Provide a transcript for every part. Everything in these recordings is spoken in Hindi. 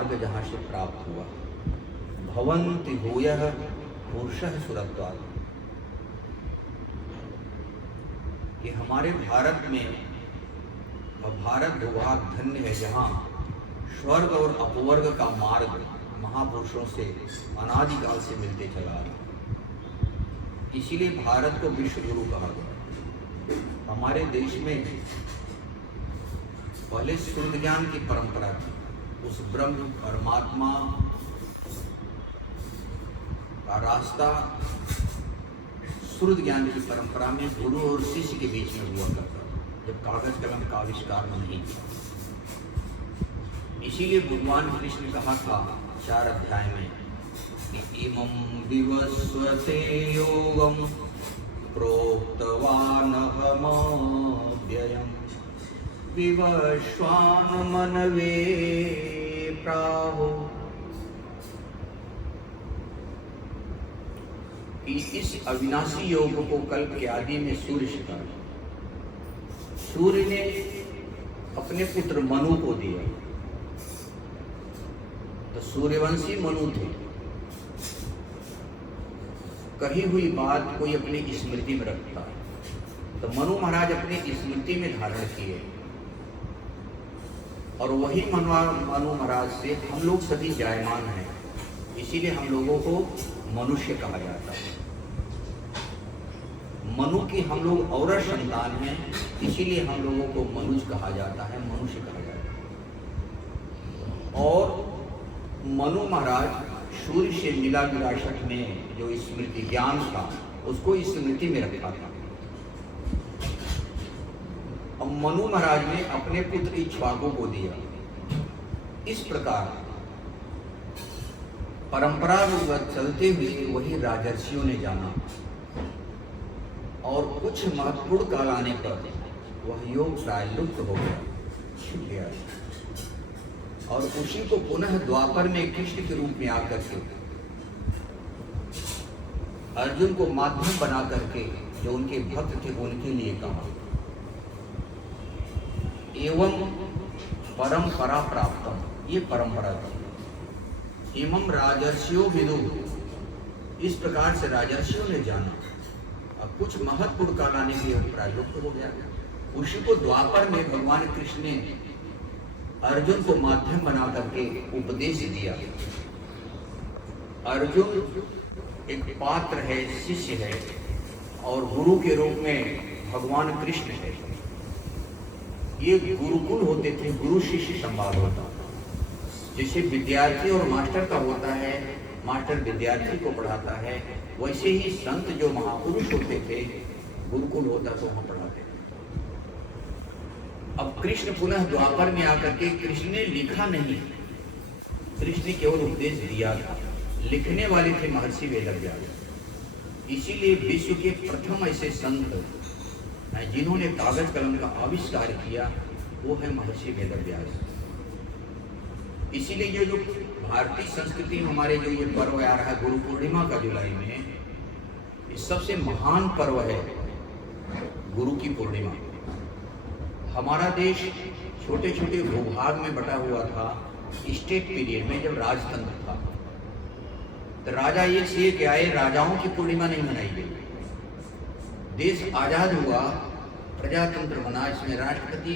मार्ग जहाँ से प्राप्त हुआ। भवन्ति भूयः पुरुषः सुरत्वात्, कि हमारे भारत में, और भारत भूभाग धन्य है जहाँ स्वर्ग और अपवर्ग का मार्ग महापुरुषों से अनादिकाल से मिलते चला आ रहा। इसीलिए भारत को विश्व गुरु कहा गया। हमारे देश में पहले शुद्ध ज्ञान की परंपरा थी। उस ब्रह्म परमात्मा का रास्ता शुद्ध ज्ञान की परंपरा में गुरु और शिष्य के बीच में हुआ करता, जब कागज कलम का आविष्कार नहीं था। इसीलिए भगवान कृष्ण ने कहा था 4 अध्याय में कि इमं विवस्वते योगम प्रोक्तवान अहमव्ययम् विवस्वान मनवे प्राहो, कि इस अविनाशी योग को कल्प के आदि में सूर्य सिखाया। सूर्य ने अपने पुत्र मनु को दिया, तो सूर्यवंशी मनु थे। कही हुई बात कोई अपनी स्मृति में रखता है, तो मनु महाराज अपनी स्मृति में धारण किए, और वही मनु महाराज से हम लोग सभी जायमान हैं। इसीलिए हम लोगों को मनुष्य कहा जाता है। मनु की हम लोग और संतान हैं, इसीलिए हम लोगों को मनुष्य कहा जाता है, मनुष्य कहा जाता है। और मनु महाराज सूर्य से मिला विरासत में जो स्मृति ज्ञान था, उसको स्मृति में रखा था। और मनु महाराज ने अपने पुत्र इक्ष्वाकु को दिया। इस प्रकार परंपरागत चलते हुए वही राजर्षियों ने जाना, और कुछ महत्वपूर्ण काल आने पर वह योग प्राय लुप्त हो गया, छूट गया, और उसी को पुनः द्वापर में कृष्ण के रूप में आकर के अर्जुन को माध्यम बना करके जो उनके भक्त थे उनके लिए कहा। एवं परंपरा प्राप्तम, ये परंपरा थी। एवं राजर्षियों विदु, इस प्रकार से राजर्षियों ने जाना। अब कुछ महत्वपूर्ण काल आने के लिए प्रायुक्त हो गया। उसी को द्वापर में भगवान कृष्ण ने अर्जुन को माध्यम बना करके उपदेश दिया। अर्जुन एक पात्र है, शिष्य है, और गुरु के रूप में भगवान कृष्ण है। ये गुरुकुल होते थे, गुरु शिष्य संवाद होता। जैसे विद्यार्थी और मास्टर का होता है, मास्टर विद्यार्थी को पढ़ाता है, वैसे ही संत जो महापुरुष होते थे, गुरुकुल होता तो वहां पढ़ाते थे। अब कृष्ण पुनः द्वापर में आकर के कृष्ण ने लिखा नहीं, कृष्ण ने केवल उपदेश दिया था। लिखने वाले थे महर्षि वेदव्यास। इसीलिए विश्व के प्रथम ऐसे संत जिन्होंने कागज कलम का आविष्कार किया, वो है महर्षि वेदव्यास। इसीलिए ये जो भारतीय संस्कृति में हमारे जो ये पर्व आ रहा है गुरु पूर्णिमा का जुलाई में, इस सबसे महान पर्व है गुरु की पूर्णिमा। हमारा देश छोटे छोटे भूभाग में बटा हुआ था। स्टेट पीरियड में जब राजतंत्र था, तो राजा एक से एक आए, राजाओं की पूर्णिमा नहीं मनाई गई। देश आजाद हुआ, प्रजातंत्र बना, इसमें राष्ट्रपति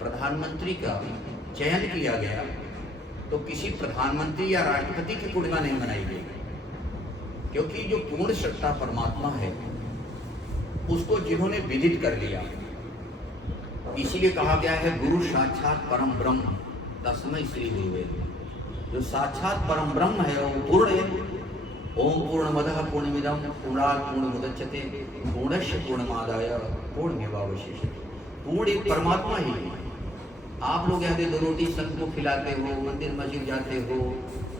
प्रधानमंत्री का चयन किया गया, तो किसी प्रधानमंत्री या राष्ट्रपति की पूर्णिमा नहीं मनाई गई, क्योंकि जो पूर्ण सत्ता परमात्मा है उसको जिन्होंने विदित कर लिया। इसीलिए कहा गया है गुरु साक्षात परम ब्रह्म तस्मै श्री गुरुवे। जो साक्षात परम ब्रह्म है वो पूर्ण है। ओम पूर्णमदः पूर्णमिदं पूर्णात् पूर्णमुदच्यते पूर्णस्य पूर्णमादाय पूर्णमेवावशिष्यते। पूर्ण एक परमात्मा ही है। आप लोग यहाँ दो रोटी संत को खिलाते हो, मंदिर मस्जिद जाते हो,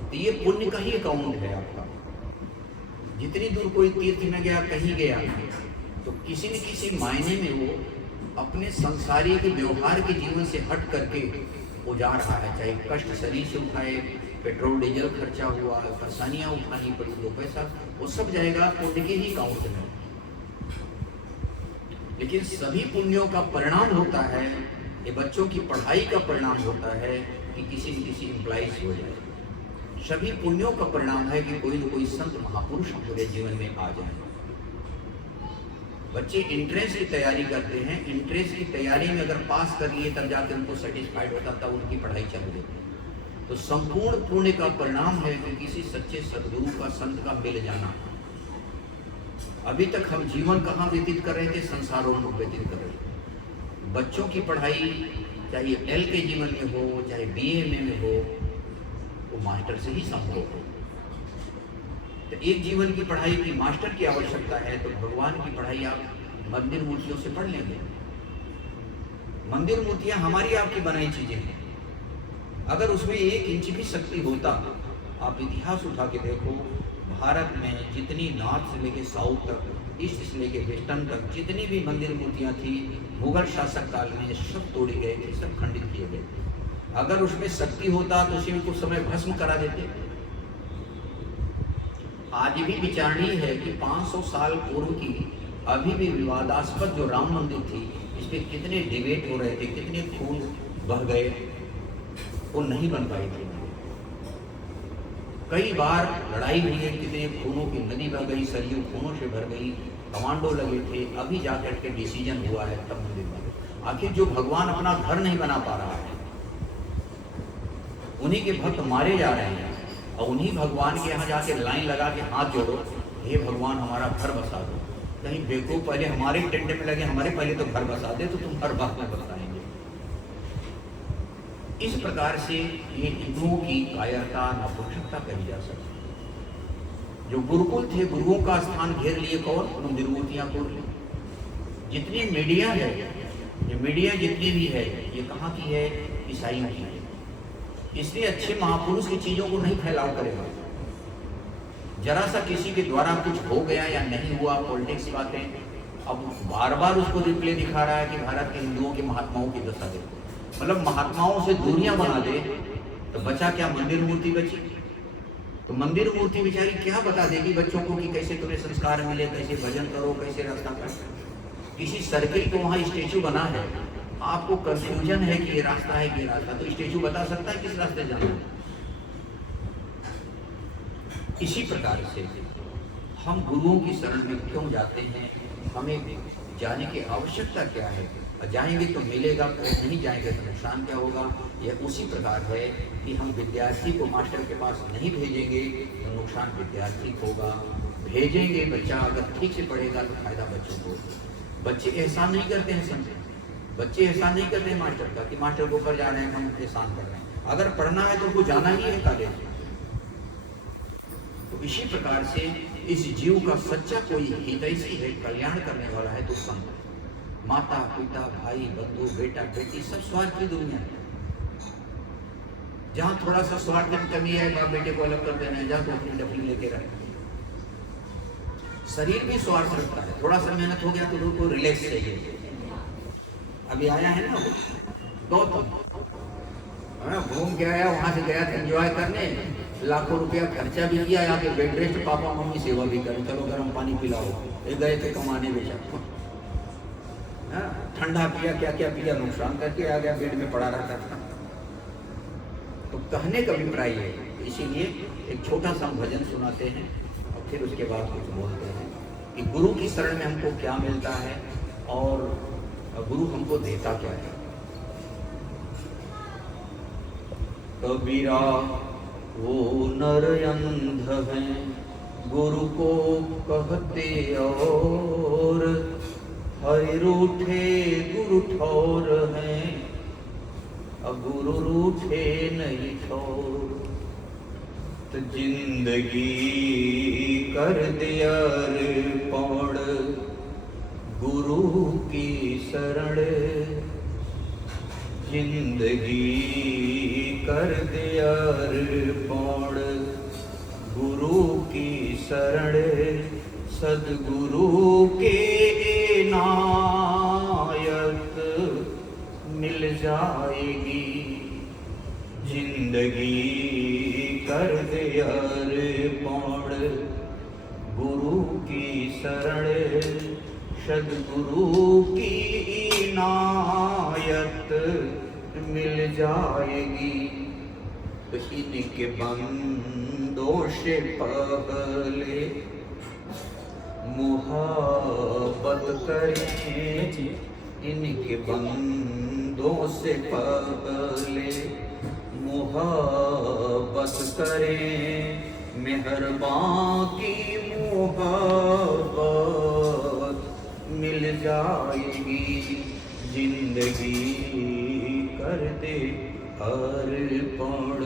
तो ये पुण्य का ही अकाउंट है आपका। जितनी दूर कोई तीर्थ में गया, कहीं गया, तो किसी न किसी मायने में वो अपने संसारिक व्यवहार के जीवन से हट करके वो जा रहा है। चाहे कष्ट शरीर से उठाए, पेट्रोल डीजल खर्चा हुआ, परेशानियाँ उठानी पड़ी, दो पैसा, वो सब जाएगा पुण्य के ही अकाउंट में। लेकिन सभी पुण्यों का परिणाम होता है, ये बच्चों की पढ़ाई का परिणाम होता है कि कि किसी न किसी एम्प्लॉइज हो जाए। सभी पुण्यों का परिणाम है कि कोई न कोई संत महापुरुष हमारे जीवन में आ जाए। बच्चे इंट्रेंस की तैयारी करते हैं, इंट्रेंस की तैयारी में अगर पास कर लिए तब जाकर उनको सेटिस्फाइड होता, तब उनकी पढ़ाई चालू होती। तो संपूर्ण पुण्य का परिणाम है कि किसी सच्चे सदगुरु का, संत का मिल जाना। अभी तक हम जीवन कहाँ व्यतीत कर रहे थे? संसारोन्मुख व्यतीत कर रहे थे। बच्चों की पढ़ाई चाहे LK जीवन में हो, चाहे BA में हो, वो मास्टर से ही संभव हो। तो एक जीवन की पढ़ाई की मास्टर की आवश्यकता है, तो भगवान की पढ़ाई आप मंदिर मूर्तियों से पढ़ लेंगे। मंदिर मूर्तियां हमारी आपकी बनाई चीजें हैं। अगर उसमें 1 इंच भी शक्ति होता, आप इतिहास उठा के देखो, भारत में जितनी नॉर्थ से लेके साउथ तक, ईस्ट से लेके वेस्टर्न तक जितनी भी मंदिर मूर्तियां थी, मुगल शासक काल में सब तोड़ी गए थे, सब खंडित किए गए। अगर उसमें शक्ति होता तो उसी में कुछ समय भस्म करा देते। आज भी विचारणीय है कि 500 साल पूर्व की अभी भी विवादास्पद जो राम मंदिर थी, इस पे कितने डिबेट हो रहे थे, कितने खून बह गए, वो नहीं बन पाई थी। कई बार लड़ाई हुई है, कितने खूनों की नदी बह गई, सरयू खूनों से भर गई, कमांडो लगे थे, अभी जाकर के डिसीजन हुआ है तब मंदिर बने। आखिर जो भगवान अपना घर नहीं बना पा रहा है, उन्हीं के भक्त मारे जा रहे हैं, और उन्हीं भगवान के यहाँ जाके लाइन लगा के हाथ जोड़ो, हे भगवान हमारा घर बसा दो। कहीं बेवकूफ पहले हमारे टेंट में लगे, हमारे पहले तो घर बसा दे, तो तुम हर बात में बसाएंगे। इस प्रकार से ये हिंदुओं की कायरता, नपुंसकता कही जा सकती। जो गुरुकुल थे, गुरुओं का स्थान घेर लिए कौन? मंदिर मूर्तियां खोल ली। जितनी मीडिया है, ये मीडिया जितनी भी है, ये कहाँ की है? ईसाइयों की है। इसलिए अच्छे महापुरुष की चीजों को नहीं फैलाव करेगा। जरा सा किसी के द्वारा कुछ हो गया या नहीं हुआ, पॉलिटिक्स की बातें, अब बार बार उसको रिप्ले दिखा रहा है कि भारत के हिंदुओं के महात्माओं की दशा देखो। मतलब महात्माओं से दूरियां बना दे तो बचा क्या? मंदिर मूर्ति बची। तो मंदिर मूर्ति बेचारी क्या बता देगी बच्चों को कि कैसे तुम्हें संस्कार मिले, कैसे भजन करो, कैसे रास्ता करो। किसी सर्किल को वहां स्टेचू बना है, आपको कंफ्यूजन है कि ये रास्ता है कि ये रास्ता, तो स्टेचू बता सकता है किस रास्ते जाना है। इसी प्रकार से हम गुरुओं की शरण में क्यों जाते हैं, हमें जाने की आवश्यकता क्या है, और जाएंगे तो मिलेगा, नहीं जाएंगे तो नुकसान क्या होगा। यह उसी प्रकार है कि हम विद्यार्थी को मास्टर के पास नहीं भेजेंगे तो नुकसान विद्यार्थी को होगा, भेजेंगे बच्चा अगर ठीक से पढ़ेगा तो फायदा बच्चों को। बच्चे एहसान नहीं करते हैं, समझे? बच्चे एहसान नहीं करते हैं मास्टर का कि मास्टर को ऊपर जा रहे हैं, हम एहसान कर रहे हैं। अगर पढ़ना है तो उनको जाना ही है कॉलेज। तो इसी प्रकार से इस जीव का सच्चा कोई हितैषी है, कल्याण करने वाला है तो संत। माता पिता भाई बंधु बेटा बेटी सब स्वार्थ की दुनिया है। जहां थोड़ा सा स्वार्थ की कमी है, बाप बेटे को अलग कर देना है, जहां तो अपनी डफली लेके रहे। शरीर भी स्वार्थ रखता है, थोड़ा सा मेहनत हो गया तो उनको रिलैक्स चाहिए। अभी आया है ना गौतम, घूम के आया, वहां से गया था एंजॉय करने, लाखों रुपया खर्चा भी किया, यहाँ पे बेड रेस्ट, पापा मम्मी सेवा भी करें, चलो गर्म पानी पिलाओ, ये गए थे कमाने बेचा, ठंडा पिया, क्या क्या पिया, नुकसान करके आ गया, बेड में पड़ा रहता था। तो कहने का अभिप्राय है, इसीलिए एक छोटा सा भजन सुनाते हैं और फिर उसके बाद कुछ बोलते हैं कि गुरु की शरण में हमको क्या मिलता है और गुरु हमको देता क्या है। कबीरा वो नर अंध हैं, गुरु को कहते और हरि रूठे गुरु ठौर हैं, अब गुरु रूठे नहीं ठौर। तो जिंदगी कर दिया पौड़ गुरु की शरण, जिंदगी कर दिया पौड़ गुरु की शरण, सदगुरु के इनायत मिल जाएगी। जिंदगी कर दिया पौड़ गुरु की शरण, सदगुरु की इनायत मिल जाएगी। तो इनके बंदों से पहले मुहब्बत करें, इनके बंदों से पहले मुहब्बत करें, मेहरबान की मुहब्बत मिल जाएगी, जिंदगी कर दे अर्पण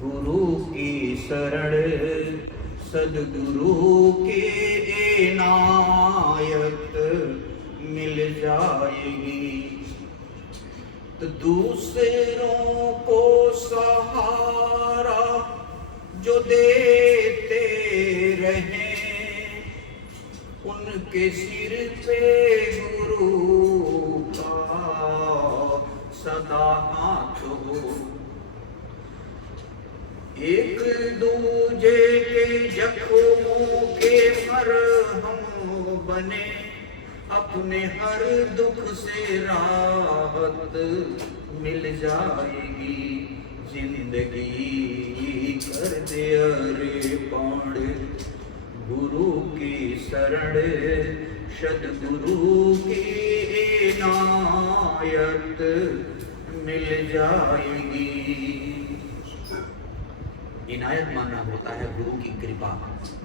गुरु की शरण, सदगुरु के इनायत मिल जाएगी। तो दूसरों को सहारा जो देते रहे, उनके सिर पे गुरु का सदा हाथ हो। एक दूजे के जख्मों के मरहम बने, अपने हर दुख से राहत मिल जाएगी, जिंदगी कर दे अर्पण गुरु की शरण, सद्गुरु की इनायत मिल जाएगी। इनायत मानना होता है गुरु की कृपा,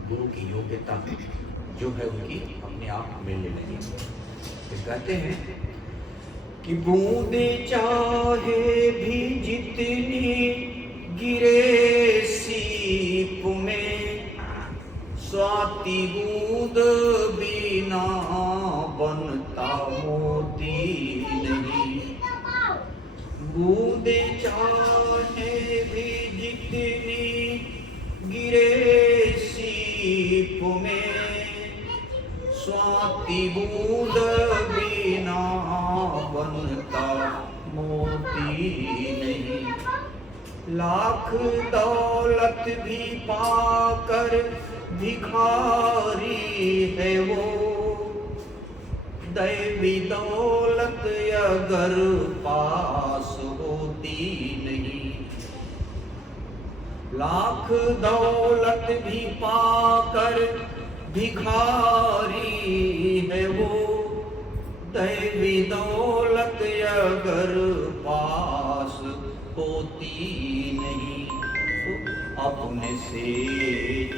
गुरु की योग्यता जो है उनकी अपने आप मिलने लगी। तो कहते हैं कि बूंदे चाहे भी जितनी गिरे सीप में, स्वाति बूंद बिना बनता मोती नहीं। बूंदे चाहे भी जितनी गिरे सीप में, स्वाति बूंद बिना बनता मोती नहीं। लाख दौलत भी पाकर भिखारी है वो, दैवी दौलत अगर पास होती नहीं। लाख दौलत भी पाकर भिखारी है वो, दैवी दौलत अगर पास होती नहीं। तो अपने से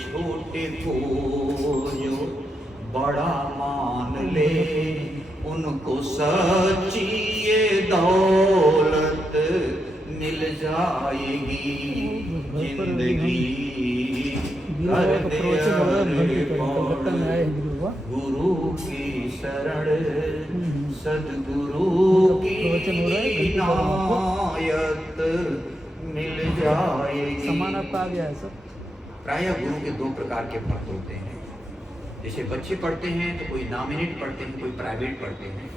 छोटे को जो बड़ा मान ले, उनको सच्ची ये दौलत मिल जाएगी, जिंदगी कर दे अर्पण गुरु की शरण, सद्गुरु की इनायत मिल जाएगी। सामान आपका आ गया है सर। प्रायः गुरु के दो प्रकार के भक्त होते हैं। जैसे बच्चे पढ़ते हैं तो कोई नॉमिनेट पढ़ते हैं, कोई प्राइवेट पढ़ते हैं।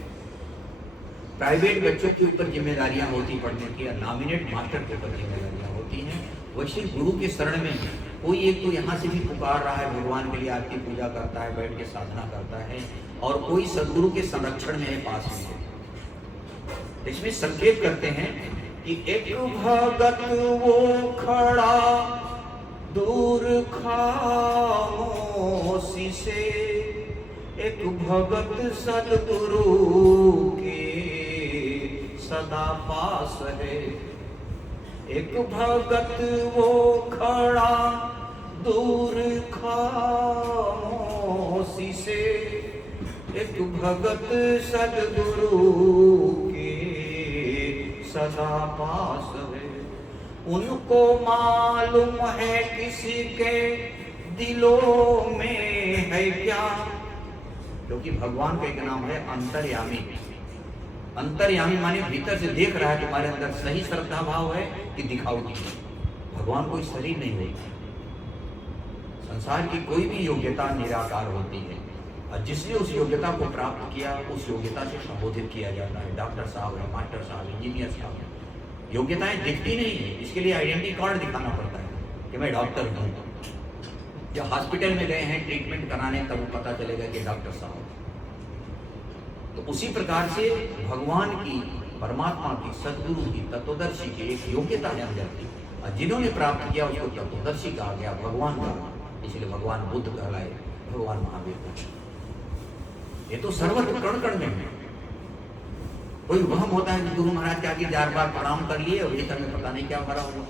प्राइवेट बच्चों के ऊपर जिम्मेदारियां होती पढ़ने की, नॉमिनेट मास्टर के ऊपर जिम्मेदारियां होती हैं। वैसे गुरु के शरण में कोई एक तो यहाँ से भी पुकार रहा है, भगवान के लिए आरती पूजा करता है, बैठ के साधना करता है, और कोई सदगुरु के संरक्षण में है, पास में है। इसमें संकेत करते हैं कि एक भगत वो खड़ा दूर खामोशी से, एक भगत सद्गुरु के सदा पास है। एक भगत वो खड़ा दूर खामोशी से, एक भगत सद्गुरु के सदा पास है। उनको मालूम है किसी के दिलों में है क्या, क्योंकि भगवान का एक नाम है अंतर्यामी। अंतर्यामी माने भीतर से देख रहा है तुम्हारे अंदर सही श्रद्धा भाव है कि दिखावटी। भगवान कोई शरीर नहीं होता। संसार की कोई भी योग्यता निराकार होती है, और जिसने उस योग्यता को प्राप्त किया उस योग्यता से संबोधित किया जाता है। डॉक्टर साहब है, मास्टर साहब, इंजीनियर साहब। योग्यताएं दिखती नहीं है, इसके लिए आइडेंटिटी कार्ड दिखाना पड़ता है कि मैं डॉक्टर हूँ। जब हॉस्पिटल में गए हैं ट्रीटमेंट कराने, तब पता चलेगा कि डॉक्टर साहब। तो उसी प्रकार से भगवान की, परमात्मा की, सद्गुरु की, तत्वदर्शी की एक योग्यता जान जाती है, और जिन्होंने प्राप्त किया उसको तत्वदर्शी कहा गया, भगवान कहा, इसलिए भगवान बुद्ध कहलाए, भगवान महावीर कहलाए। ये तो सर्वत्र कण कण में है। कोई वहम होता है कि गुरु महाराज के आगे 4 बार प्रणाम कर लिए और भीतर में पता नहीं क्या भरा हुआ।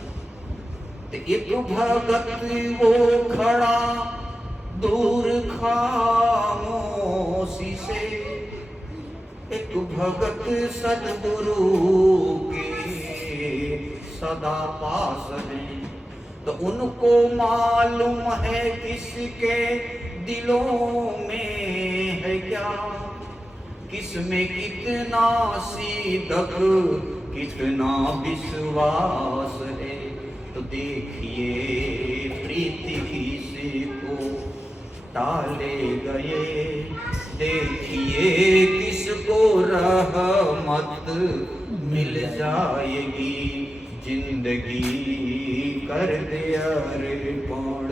तो एक भगत वो खड़ा दूर खामोशी से, एक भगत सदगुरु के सदा पास है। तो उनको मालूम है किसके दिलों में है क्या, किसमें कितना सीधक कितना विश्वास है। तो देखिए प्रीति किसी को टाले गए, देखिए किसको रहमत मिल जाएगी, जिंदगी कर दे अर्पण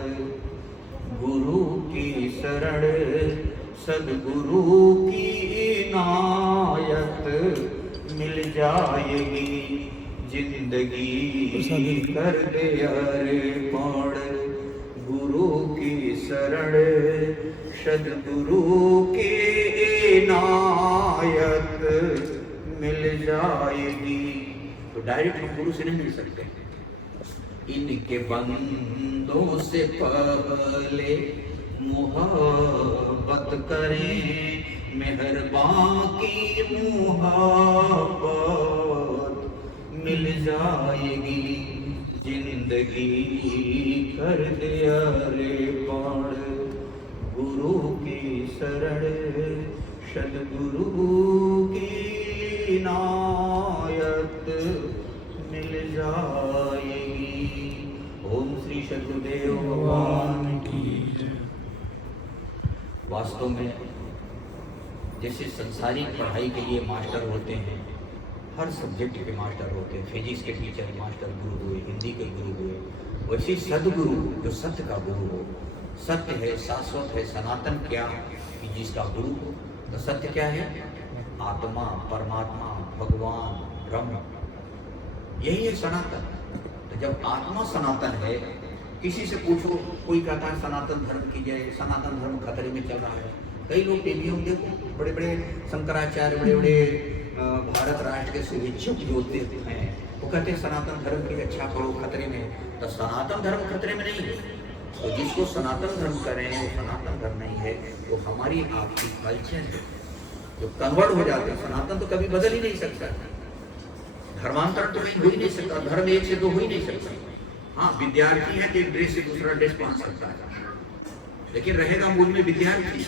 गुरु की शरण, सदगुरु की इनायत मिल जाएगी, जिंदगी कर दे अर्पण गुरु की शरण, सदगुरु की इनायत मिल जाएगी। तो डायरेक्ट हम गुरु से नहीं मिल सकते, इनके बंदों से पहले मोहब्बत करें, मेहरबान की मोहब्बत मिल जाएगी, जिंदगी कर दे अर्पण गुरु की शरण, सदगुरु की इनायत मिल जाएगी। ओम श्री सद्गुरुदेव भगवान की। वास्तव में जैसे संसारिक पढ़ाई के लिए मास्टर होते हैं, हर सब्जेक्ट के मास्टर होते हैं, फिजिक्स के टीचर मास्टर गुरु हुए, हिंदी के गुरु हुए, वैसे सदगुरु जो सत्य का गुरु हो, सत्य है, शाश्वत है, सनातन क्या कि जिसका गुरु हो। तो सत्य क्या है? आत्मा, परमात्मा, भगवान, ब्रह्म, यही है सनातन। तो जब आत्मा सनातन है, किसी से पूछो, कोई कहता है सनातन धर्म की जय, सनातन धर्म खतरे में चल रहा है। कई लोग टीवीओं में देखो, बड़े बड़े शंकराचार्य, बड़े बड़े भारत राष्ट्र के शुभेच्छुक जो होते हैं, वो कहते हैं सनातन धर्म की रक्षा करो, खतरे में। तो सनातन धर्म खतरे में नहीं है। तो जिसको सनातन धर्म कर रहे हैं वो सनातन धर्म नहीं है, वो हमारी आपकी कल्चर है जो कन्वर्ट हो जाते हैं। सनातन तो कभी बदल ही नहीं सकता, धर्मांतरण तो कहीं हो ही नहीं सकता, धर्म एक से दो हो ही नहीं सकता। हाँ, विद्यार्थी है तो एक ड्रेस से दूसरा ड्रेस पहन सकता है, लेकिन रहेगा मूल में विद्यार्थी।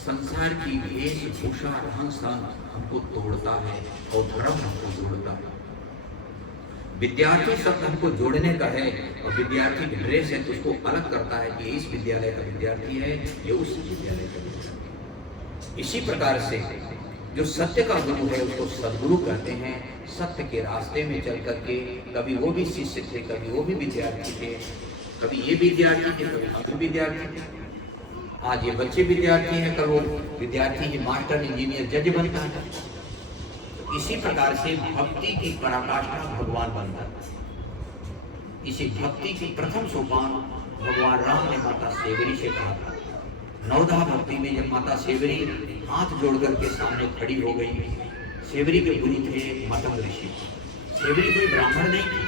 संसार की वेशभूषा, रहन सहन हमको तोड़ता है और धर्म हमको जोड़ता है। विद्यार्थी शब्द हमको जोड़ने का है और विद्यार्थी की ड्रेस है तो उसको अलग करता है कि इस विद्यालय का विद्यार्थी है, ये उस विद्यालय का विद्यार्थी। इसी प्रकार से जो सत्य का गुरु है उसको सदगुरु कहते हैं। सत्य के रास्ते में चल करके कभी वो भी शिष्य थे, कभी वो भी विद्यार्थी थे, कभी ये विद्यार्थी थे, कभी हम भी विद्यार्थी थे। आज ये बच्चे विद्यार्थी हैं, कल वो विद्यार्थी ही मास्टर, इंजीनियर, जज बनता है। तो इसी प्रकार से भक्ति की पराकाष्ठा भगवान बनता है। इसी भक्ति की प्रथम सोपान भगवान राम ने माता सेवरी से कहा था। नवधा भक्ति में जब माता सेवरी हाथ जोड़कर के सामने खड़ी हो गई, सेवरी के गुरु थे मतंग ऋषि। सेवरी कोई ब्राह्मण नहीं थी,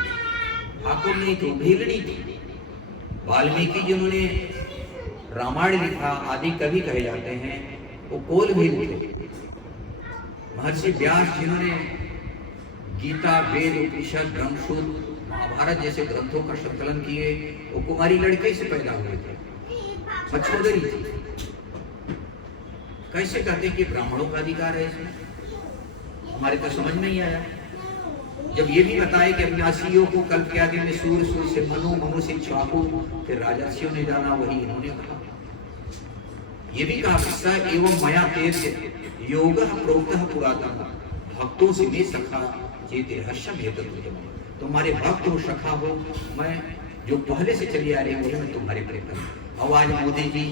ठाकुर नहीं थी, भेलनी थी। वाल्मीकि जिन्होंने रामायण लिखा, आदि कवि कहे जाते हैं, वो कोल भील थे। महर्षि व्यास जिन्होंने गीता, वेद, उपनिषद, ब्रह्मसूत्र, महाभारत जैसे ग्रंथों का संकलन किए, वो कुमारी लड़के से पैदा हुए थे, मछोदरी थी। कैसे कहते कि ब्राह्मणों का अधिकार है इसमें? हमारे तो समझ नहीं आया। जब ये भी बताए कि अविनाशियों को कल्प के आगे में सूर्य, सूर्य से मनु, मनु से इक्ष्वाकु, फिर राजर्षियों ने जाना, वही इन्होंने कहा। ये भी कहा स एवं मया तेज योगः प्रोक्तः पुरातन भक्तों से भी सखा चेति रहस्यम हेतु। तुम्हारे भक्त हो, सखा हो, मैं जो पहले से चली आ रही हूँ मैं तुम्हारे प्रेम। अब आज मोदी जी,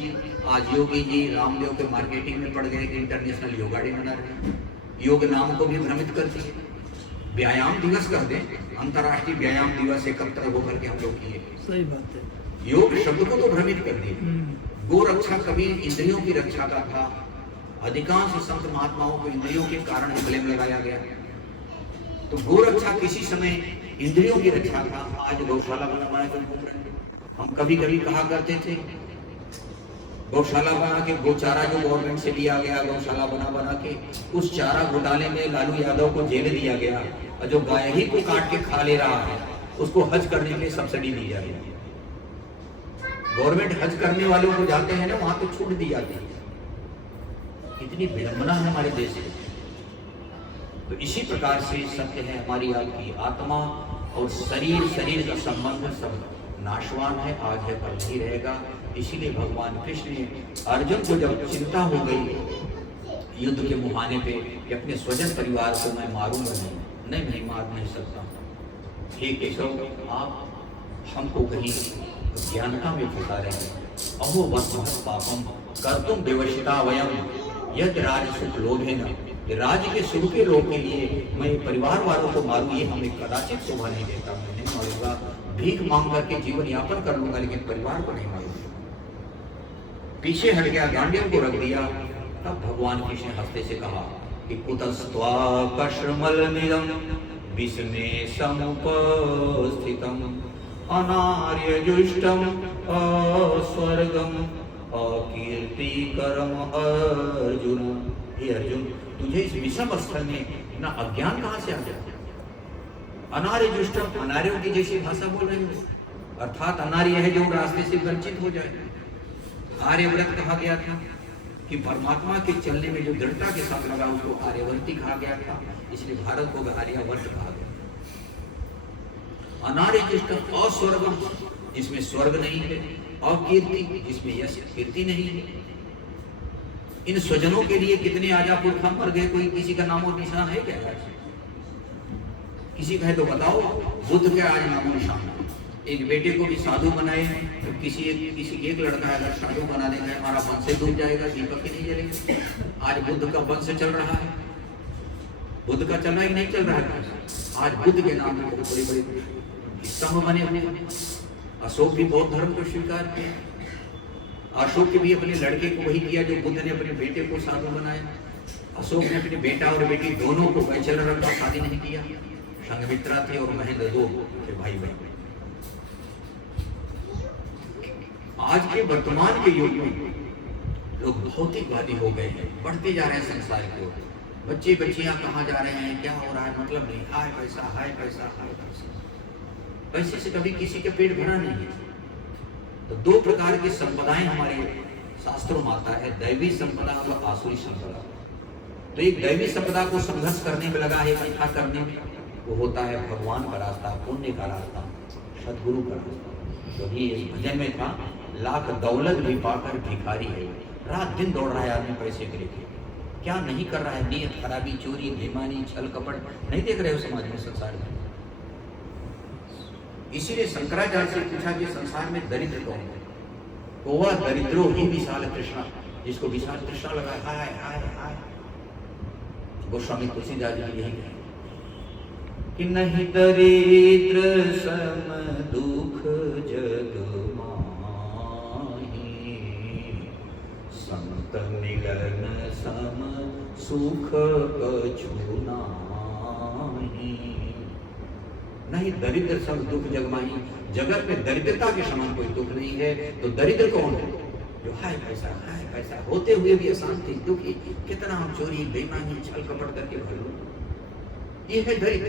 आज योगी जी रामदेव के मार्केटिंग में पड़ गए कि इंटरनेशनल योगा डे मना रहे हैं। योग नाम को भी भ्रमित करती है। व्यायाम दिवस कर दें, अंतर्राष्ट्रीय व्यायाम दिवस एकत्र होकर के हम लोग किए। सही बात है। योग शब्द को तो भ्रमित कर दिए। गो रक्षा कभी इंद्रियों की रक्षा का था। अधिकांश संत महात्माओं को इंद्रियों के कारण गले में लगाया गया। तो गो रक्षा किसी समय इंद्रियों की रक्षा था। आज गौशाला बना के घूम रहे हैं। हम कभी कभी कहा करते थे गौशाला बना के, गोचारा जो गवर्नमेंट से लिया गया, गौशाला बना के उस चारा घोटाले में लालू यादव को जेल दिया गया, और जो गाय ही को काट के खा ले रहा है उसको हज करने के लिए सब्सिडी दी जा रही है। गवर्नमेंट हज करने वालों को जाते हैं ना, वहां तो छूट दी जाती है। कितनी विडंबना है हमारे देश में। तो इसी प्रकार से सत्य है, हमारी आपकी आत्मा और शरीर का संबंध सब नाशवान है, आज है कल नहीं रहेगा। इसीलिए भगवान कृष्ण ने अर्जुन को जब चिंता हो गई युद्ध के मुहाने पे कि अपने स्वजन परिवार को मैं मारूंगा नहीं मार नहीं सकता, हे केशव आप हमको कहीं ज्ञानता में फंसा रहे हैं। अहो वत्स पापम कर्तुम विवशिता वयम यद राज सुख लोभे न, राज्य के सुख के लोभ के लिए मैं परिवार वालों को मारूं, ये हमें कदाचित शोभा नहीं देता। मैं नहीं मारूंगा, भीख मांग करके जीवन यापन कर लूंगा, लेकिन परिवार को नहीं मारूंगा। पीछे हट गया, गांडियों को रख दिया। तब भगवान कृष्ण हंसते से कहा कि कुतस्त्वा कश्मलमिदं विस्मे समुपस्थितम् अनार्यजुष्टम् अस्वर्गम् अकीर्तिकरम् अर्जुन। हे अर्जुन, तुझे इस विषम स्थल में ना अज्ञान कहां से आ गया? अनार्यजुष्टम, अनार्यों की जैसी भाषा बोल रही हो, अर्थात अनार्य है जो रास्ते से वंचित हो जाए। आर्यव्रत कहा गया था कि परमात्मा के चलने में जो दृढ़ता के साथ लगा उसको आर्यवर्ती कहा गया था, इसलिए भारत को आर्यवर्त कहा गया। अनार्यजुष्ट अस्वर्गम, जिसमें स्वर्ग नहीं है, अकीर्ति, जिसमें यश कीर्ति नहीं है। इन स्वजनों के लिए कितने आजा पुरखा मर गए, कोई किसी का नामो निशान है क्या? किसी का है तो बताओ। बुद्ध के आज नामो निशान। एक बेटे को भी साधु बनाए, तो किसी एक लड़का अगर साधु बना देगा हमारा वंश से डूब जाएगा, दीपक ही नहीं जलेंगे। आज बुद्ध का वंश चल रहा है, बुद्ध का चल रहा है कि नहीं चल रहा है? आज बुद्ध के नाम पे बड़े बड़े स्तंभ बने हुए हैं। अशोक भी बौद्ध धर्म को स्वीकार किया। अशोक के भी अपने लड़के को वही किया जो बुद्ध ने अपने बेटे को साधु बनाया। अशोक ने अपने बेटा और बेटी दोनों को बैचलर रखा, शादी नहीं किया। संघमित्रा थे और महेंद्र दो थे भाई बहन। आज के वर्तमान के युग में लोग भौतिकवादी हो गए हैं, बढ़ते जा रहे हैं संसार की ओर। बच्चे बच्चियां कहाँ जा रहे हैं, क्या हो रहा है, मतलब नहीं। हाय पैसा, हाय पैसा, हाय पैसा। पैसे से कभी किसी के पेट भरा नहीं है। तो दो प्रकार की संपदाएं हमारे शास्त्रों में आता है, दैवी संपदा और आसुरी संपदा। तो एक दैवी संपदा को संघर्ष करने में लगा है, इकट्ठा करने में, वो होता है भगवान का रास्ता, पुण्य का रास्ता, सदगुरु का रास्ता। तो ये इस भजन में था, लाख दौलत भी पाकर भिखारी है। रात दिन दौड़ रहा है आदमी पैसे के लिए, क्या नहीं कर रहा है? नीयत खराबी, चोरी, बेईमानी, छल कपट नहीं देख रहे हो समाज में, संसार में। इसीलिए शंकराचार्य से पूछा कि संसार में दरिद्र कौन है? तो वह दरिद्रो ही विशाल तृष्णा, जिसको विशाल तृष्णा लगा, हाय हाय हाय। गोस्वामी तुलसीदास जी यही कहे कि नहीं दरिद्र सम दुख जग माही, संत मिलन सम सुख कछु नाहि। नहीं दरिद्र सम दुख जग माही, जगत में दरिद्रता के समान कोई दुख नहीं है। तो दरिद्र कौन है? जो हाय पैसा होते हुए भी अशांति, दुखी, कितना हम चोरी, बेईमानी, छल कपट करके भर लो, ये है दरिद्र।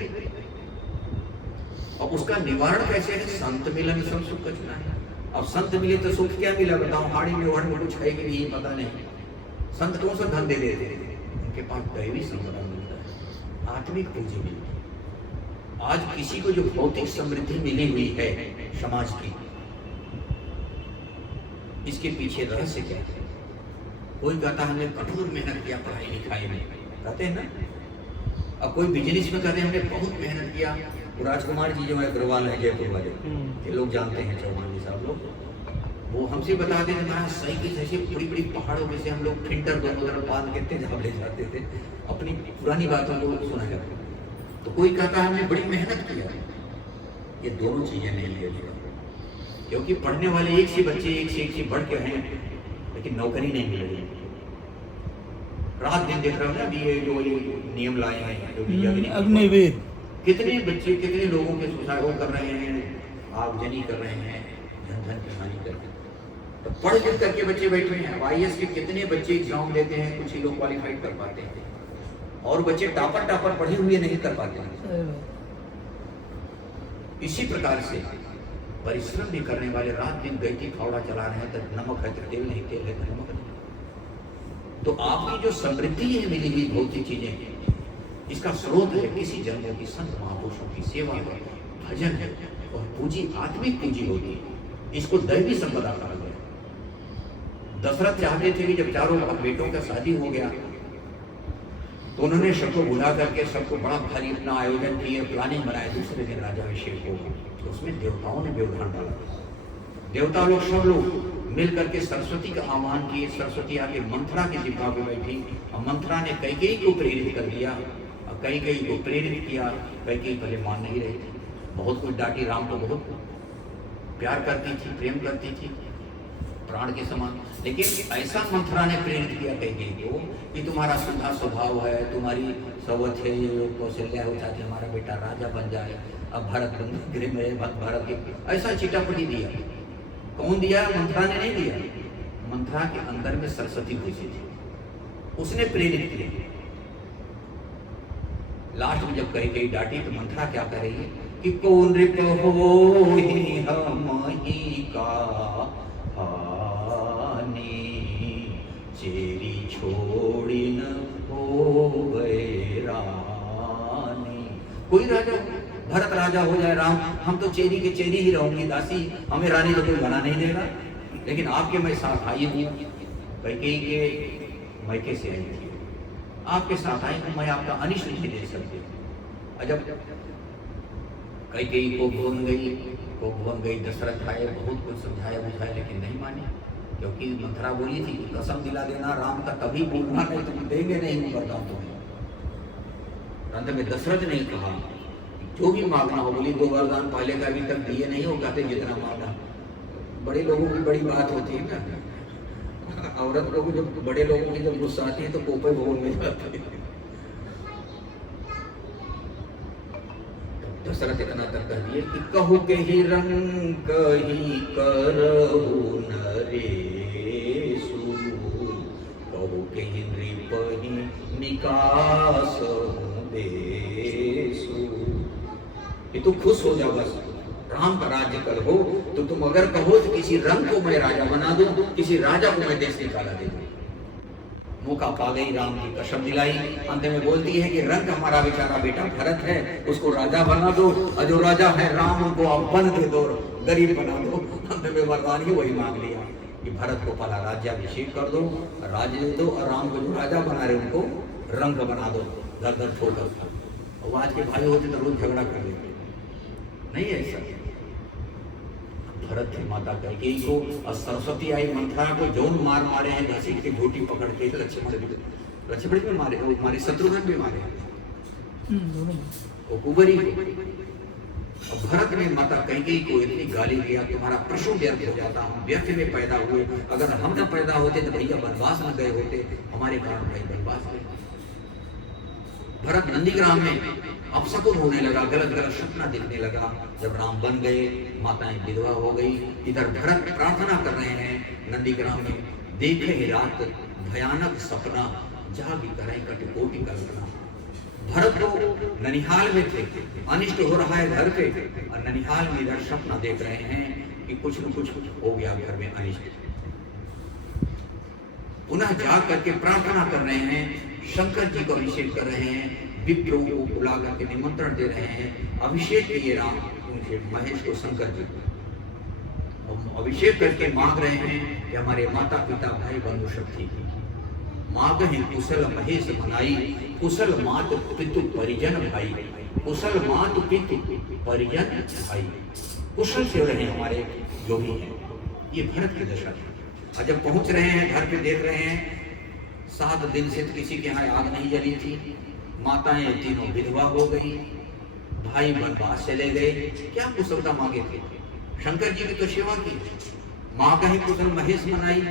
और उसका निवारण कैसे है? संत मिलन सब सुख का चुना है। अब संत मिले तो सुख क्या मिला बताओ? हाड़ी में ओढ़ में कुछ है कि नहीं पता नहीं। संत कौन सा धन दे देते हैं? उनके पास दैवी संपदा मिलता है, आत्मिक पूंजी मिलती है। आज किसी को जो भौतिक समृद्धि मिली हुई है समाज की, इसके पीछे रहस्य क्या है? कोई कहता हमने कठोर मेहनत किया पढ़ाई लिखाई में, कहते हैं ना। अब कोई बिजनेस में कहते हैं हमने बहुत मेहनत किया। राजकुमार जी जो है अग्रवाल है जयपुर वाले, ये लोग जानते हैं, चौहान जी साहब लोग, वो हमसे बताते थे महाराज साइकिल ऐसे बड़ी बड़ी पहाड़ों में से हम लोग फिल्टर दोनों तरफ बांध के तेजाब ले जाते थे। अपनी पुरानी बातों को सुना जाता। तो कोई कहता है हमने बड़ी मेहनत किया। ये दोनों चीजें नहीं है, क्योंकि पढ़ने वाले एक से बच्चे एक से बढ़ के हैं, लेकिन नौकरी नहीं मिल रही। रात दिन देख रहे हो ना, अभी ये जो ये नियम लाए हैं जो अग्निवीर, कितने बच्चे कितने लोगों के सुसाइड कर रहे हैं, आगजनी कर रहे हैं, धन की हानि कर रहे हैं। तो पढ़ लिख करके बच्चे बैठे हैं। IAS के कितने बच्चे एग्जाम देते हैं, कुछ ही लोग क्वालिफाइड कर पाते हैं, और बच्चे टापर पढ़े हुए नहीं कर पाते हैं। इसी प्रकार से परिश्रम भी करने वाले रात दिन गैती फावड़ा चला रहे हैं, तो नमक है तो तेल नहीं, तेल है तो नमक नहीं। तो आपकी जो समृद्धि है मिली हुई भौतिक चीजें, इसका स्रोत है किसी जन्मों की संत महापुरुषों की सेवा है, भजन है, और पूंजी आत्मिक पूंजी होती है। इसको दैवी संपदा कहा गया। दशरथ चाहते थे कि जब चारों बेटों का शादी हो गया तो उन्होंने सबको बुला करके सबको बड़ा भारी अपना आयोजन किए, प्लानिंग बनाए, दूसरे दिन राजाभिषेक होगा। तो उसमें देवताओं ने व्यवधान डाला। देवता लोग सब लोग मिल करके सरस्वती का आह्वान किए। सरस्वती आके मंथरा के जिह्वा पे बैठी, और मंथरा ने कैकेयी को प्रेरित कर दिया, और कैकेयी को प्रेरित किया। कैकेयी पहले मान नहीं रही थी, बहुत कुछ डांटी। राम को बहुत प्यार करती थी, प्रेम करती थी, प्राण के समान। लेकिन ऐसा मंथरा ने प्रेरित किया कैकेयी को कि तुम्हारा सीधा स्वभाव है, तुम्हारी सवत है, कौशल्या हो चाहती हमारा बेटा राजा बन जाए, अब भरत गृह में भरत के ऐसा चिटापटी दिया। कौन दिया? मंथरा ने नहीं दिया। मंथरा के अंदर में सरस्वती घुसी थी, उसने प्रेरित किया। लास्ट में जब कैकेयी डांटी तो मंथरा क्या कह रही है कि कौन रिप हो हम ही का चेरी छोड़ी न हो गए रानी। कोई राजा, भरत राजा हो जाए, राम, हम तो चेरी के चेरी ही रहूंगी दासी, हमें रानी तो कोई बना नहीं देगा। लेकिन आपके मैं साथ आई हूँ, कैकेयी के मैके से आई थी, आपके साथ आई हूँ, मैं आपका अनिष्ट नहीं दे सकती। जब कैकेयी को भवन गई, दशरथ आए, बहुत कुछ समझाया बुझाया, लेकिन नहीं मानी। क्योंकि मंथरा बोली थी कि कसम दिला देना राम का, तभी बोलना, नहीं तुम देंगे नहीं, मैं बताऊं तुम्हें। अंत में दशरथ ने कहा जो भी मांगना हो। बोली 2 वरदान पहले का अभी तक दिए नहीं हो, कहते जितना मांगना। बड़े लोगों की बड़ी बात होती है ना, औरत लोग जब बड़े लोगों की जब गुस्सा आती है तो पोपे भवन में जाते हैं। दशरथ इतना तक कह दिए कि कहू के ही रंग कही करहु नरेशु, कहू के ही नृपहि निकास देशु। कि तू खुश हो जा, बस राम का राज्य कर हो तो तुम अगर कहो तो किसी रंग को मैं राजा बना दूं, किसी राजा को मैं देश निकाला दे दूं। मौका पा गई, राम की कसम दिलाई। अंत में बोलती है कि रंग हमारा बेचारा बेटा भरत है, उसको राजा बना दो, और जो राजा है राम, उनको आप बन दे दो, गरीब बना दो। अंत में वरदान ही वही मांग लिया कि भरत को पहला राज्याभिषेक कर दो, राज्य दे दो, और राम को जो राजा बना रहे उनको रंग बना दो, दर दर ठोकर। और आज के भाई होते तो रोज झगड़ा कर लेते, नहीं ऐसा। भरत की माता कैकेयी को, और सरस्वती आई मंथरा को जोन मारे हैं, घसीट के झोटी पकड़ के। लक्ष्मण भी मारे, हमारे शत्रुघ्न भी मारे, वो कुबरी को। और भरत ने माता कैकेयी को इतनी गाली दिया, तुम्हारा प्रश्न व्यर्थ हो जाता, हम व्यर्थ में पैदा हुए, अगर हम न पैदा होते तो भैया वनवास न गए होते, हमारे कारण भाई वनवास गए। भरत नंदीग्राम में अपशकुन होने लगा, गलत गलत सपना दिखने लगा। जब राम बन गए, माताएं विधवा हो गई। इधर भरत प्रार्थना कर रहे हैं नंदीग्राम में, देखे रात भयानक सपना, जाग करें कटकोटि कल्पना। भरत तो ननिहाल में थे, अनिष्ट हो रहा है घर पे, और ननिहाल में इधर सपना देख रहे हैं कि कुछ न कुछ हो गया घर में अनिष्ट। पुनः जाग करके प्रार्थना कर रहे हैं, शंकर जी को अभिषेक कर रहे हैं, विप्रों को बुला करके निमंत्रण दे रहे हैं। अभिषेक किए राम उनसे, महेश को शंकर जी को अभिषेक करके मांग रहे हैं कि हमारे माता पिता भाई बंधु शक्ति की मांग है, कुशल महेश मनाई, कुशल मात पितु परिजन भाई, कुशल मात पितु परिजन भाई, कुशल से रहे हमारे जो भी हैं। ये भरत की दशा है। और जब पहुंच रहे हैं घर पे, देख रहे हैं 7 दिन से तो किसी के यहाँ आग नहीं जली थी, माताएं तीनों विधवा हो गई, भाई वनवास चले गए। क्या कुशलता मांगे थे? शंकर जी की तो सेवा की, माँ का ही कुशल महेश मनाई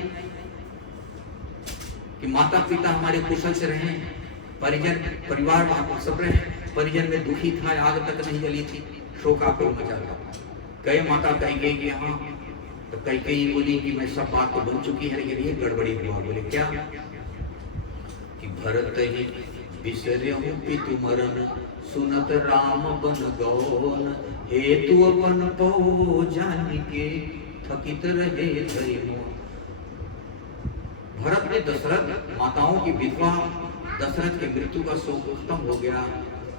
कि माता पिता हमारे कुशल से रहें, परिजन परिवार सब रहे। परिजन में दुखी था, आग तक नहीं जली थी, शोकाकुल मचा था। कई माता कैकेयी के यहाँ, तो कैकेयी बोली कि मैं सब बात तो बन चुकी है, लेकिन ये गड़बड़ी हुआ। बोले क्या? कि भरत ही बिसर्यहु पितु मरन, सुनत राम बन गौन, हेतु अपन पो जान के, थकित रहे धरि मोह। भरत ने दशरथ माताओं की विधवा दशरथ की मृत्यु का शोक खत्म हो गया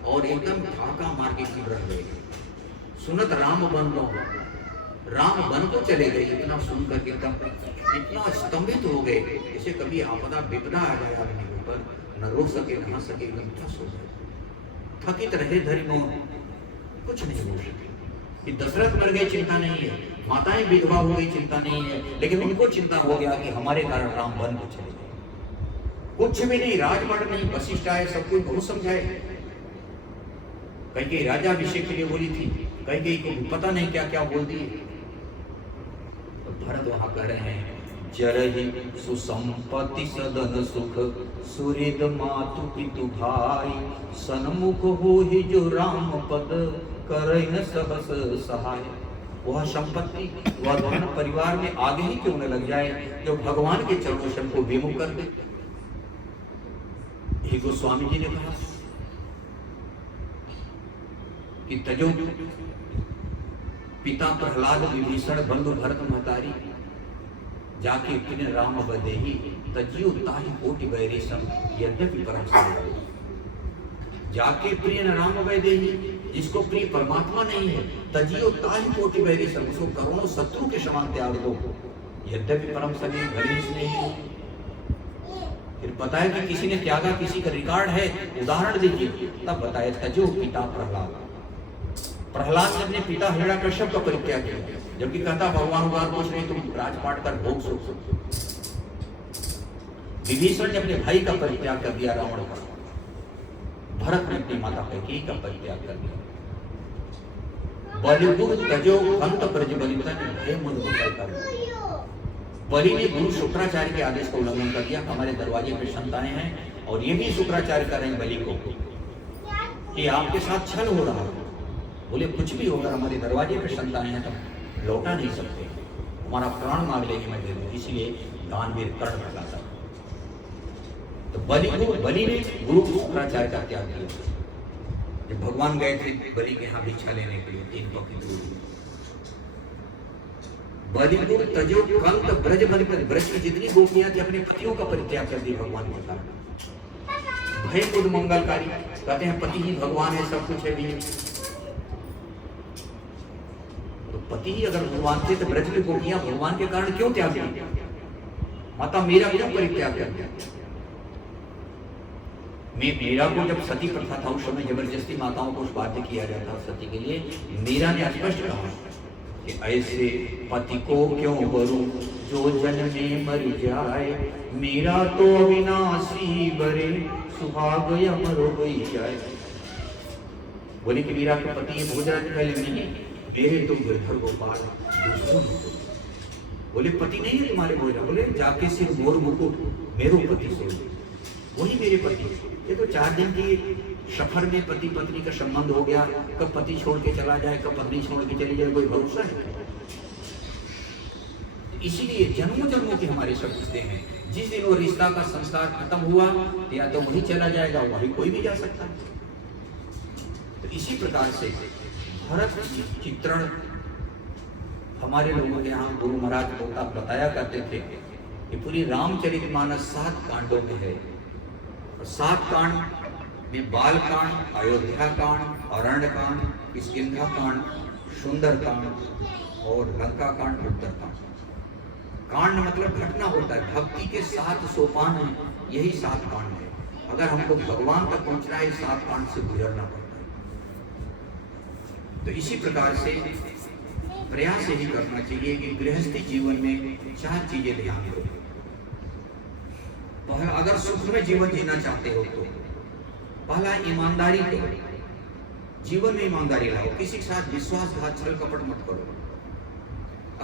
और एकदम ठाका मार के रह गए। सुनत राम बन लो, राम बन को चले गए। इतना सुनकर के तब इतना स्तंभित हो गए, जैसे कभी आपदा विपदा आ जाए आदमी के ऊपर, न रो सके न हंस सके, एकदम ठस हो गए। थकित रहे धरि मोह, कुछ नहीं बोल सके। कि दशरथ मर गए चिंता नहीं है, माताएं विधवा हो गई चिंता नहीं है, लेकिन उनको चिंता हो गया कि हमारे कारण राम वन को चले गए। कुछ भी नहीं, राजपाट नहीं, वशिष्ठ आए, सब कुछ बहुत समझाए। कैकेयी राजाभिषेक के लिए बोली थी, कैकेयी को पता नहीं क्या क्या बोल दिए। तो भरत वहां कह रहे हैं, जरहि सुसंपत्ति सदन सुख, सुहृद मातु पितु भाई, सन्मुख होहि जो राम पद, करहि न सहस सहाय। वह संपत्ति, वह धन परिवार में आगे ही क्यों न लग जाए जो भगवान के चरणों को विमुख कर दे। ये गोस्वामी जी ने कहा कि तजो पिता प्रहलाद विभीषण बंधु भरत महतारी, जाके प्रिय राम बदेही, तजियो ताहि कोटि बैरी सम, यद्यपि परम सम। जाके प्रिय राम वैदेही, जिसको प्रिय परमात्मा नहीं है, तजियो ताहि कोटि बैरी सम, उसको करोड़ों शत्रु के समान त्याग दो, यद्यपि परम सने भले नहीं। फिर बताया कि किसी ने त्यागा, किसी का रिकॉर्ड है, उदाहरण दीजिए। तब बताया तजो पिता प्रहलाद, प्रहलाद ने अपने पिता हिरण्यकश्यप का परित्याग किया, जबकि कहता भगवान बार कुछ नहीं, तुम राजपाट कर भोग सो। विभीषण ने अपने भाई का परित्याग कर दिया रावण का, भरत ने अपनी माता कैकेयी का परित्याग कर दिया। बलिगुरु तजो कंत ब्रज बलितन भय मन कर, बलि ने गुरु शुक्राचार्य के आदेश का उल्लंघन कर दिया। हमारे दरवाजे पे संतानें हैं और ये भी शुक्राचार्य कर रहे हैं बलि को कि आपके साथ छल हो रहा है। बोले कुछ भी होगा, हमारे दरवाजे पे संतानें हैं तो लौटा नहीं सकते, हमारा प्राण मांग लेंगे मैं दे दूं, इसलिए दानवीर कर्ण लगाता। तो बलि ने गुरु शुक्राचार्य का त्याग किया। जब भगवान गए थे बलि के यहाँ भिक्षा लेने के लिए 3 पक्षी दूर, बलिगुरु तजो कंत ब्रज बलिपति, ब्रज की जितनी गोपियां थी अपने पतियों का परित्याग कर दिया भगवान के कारण। भय खुद मंगलकारी, कहते हैं पति ही भगवान है, सब कुछ है भी। तो पति ही अगर भगवान थे तो ब्रज की गोपियां भगवान के कारण क्यों त्याग दी? माता मीरा क्यों परित्याग कर दिया? मीरा को जब सती प्रथा था उस समय जबरदस्ती माताओं को बाध्य किया जाता सती के लिए, मीरा ने स्पष्ट कहा कि ऐसे पति को क्यों बरु जो जन्म में मर जाए, मेरा तो अविनाशी बरे सुहाग अमर हो जाए। बोले कि मीरा के पति ये भोजराज पहले नहीं, मेरे तुम गिरधर गोपाल दूसरों। बोले पति नहीं है तुम्हारे भोजराज? बोले जाके सिर मोर मुकुट मेरो पति सोए, वही मेरे पति। ये तो 4 दिन की सफर में पति पत्नी का संबंध हो गया, कब पति छोड़ के चला जाए, कब पत्नी छोड़ के चली जाए, कोई भरोसा है? इसीलिए जन्मों जन्मों के हमारे सब रिश्ते हैं। जिस दिन वो रिश्ता का संस्कार खत्म हुआ, या तो वही चला जाएगा, वही कोई भी जा सकता है। तो इसी प्रकार से भरत चित्रण हमारे लोगों के यहाँ गुरु महाराज बताया करते थे कि पूरी रामचरितमानस 7 कांडों में है। 7 कांड में बाल कांड, अयोध्या कांड, अरण्य कांड, किष्किंधा कांड, सुंदर कांड और लंका कांड, उत्तर कांड। कांड मतलब घटना होता है, भक्ति के 7 सोपान हैं, यही 7 कांड है। अगर हमको भगवान तक पहुंचना है 7 कांड से गुजरना पड़ता है। तो इसी प्रकार से प्रयास यही करना चाहिए कि गृहस्थी जीवन में 4 चीजें ध्यान दो। अगर सुख में जीवन जीना चाहते हो तो पहला ईमानदारी करो, जीवन में ईमानदारी लाओ, किसी के साथ विश्वासघात छल कपट मत करो।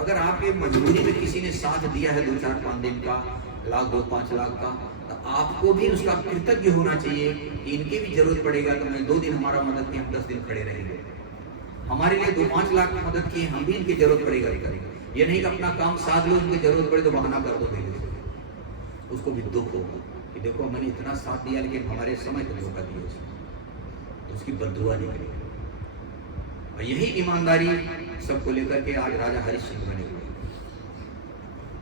अगर आपके मजबूरी में किसी ने साथ दिया है 2-4-5 दिन का, लाख 2-5 लाख का, तो आपको भी उसका कृतज्ञ होना चाहिए कि इनकी भी जरूरत पड़ेगा तो मैं 2 दिन हमारा मदद की, हम 10 दिन खड़े रहेंगे। हमारे लिए 2-5 लाख की मदद की, हम भी इनकी जरूरत पड़ेगा करेंगे। ये नहीं कि अपना काम साथ लो, उनकी जरूरत पड़े तो बहाना कर दो देने से, उसको भी दुख होगा कि देखो मैंने इतना साथ दिया लेकिन हमारे समय को धोखा दिया उसने, तो उसकी बददुआ निकलेगी। और यही ईमानदारी सबको लेकर के आज राजा हरिश्चंद्र बने हुए।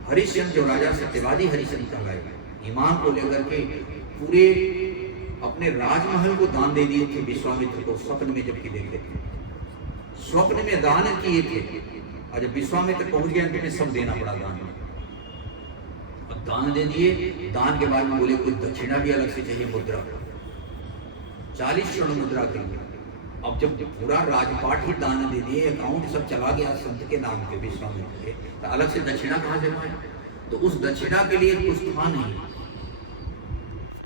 हरिश्चंद्र जो राजा सत्यवादी हरिश्चंद्र कहलाए, ईमान को लेकर के पूरे अपने राजमहल को दान दे दिए थे विश्वामित्र को, स्वप्न में जबकि देखे थे, स्वप्न में दान किए थे। और जब विश्वामित्र पहुंच गए उन्हें सब देना पड़ा दान में, और दान दे दिए। दान के बाद में बोले कुछ दक्षिणा भी अलग से चाहिए, मुद्रा 40 स्वर्ण मुद्रा के लिए। अब जब पूरा राजपाट ही दान दे दिए, अकाउंट सब चला गया संत के नाम पे विश्वामित्र के, तो अलग से दक्षिणा कहां से लाए? तो उस दक्षिणा के लिए कुछ था नहीं।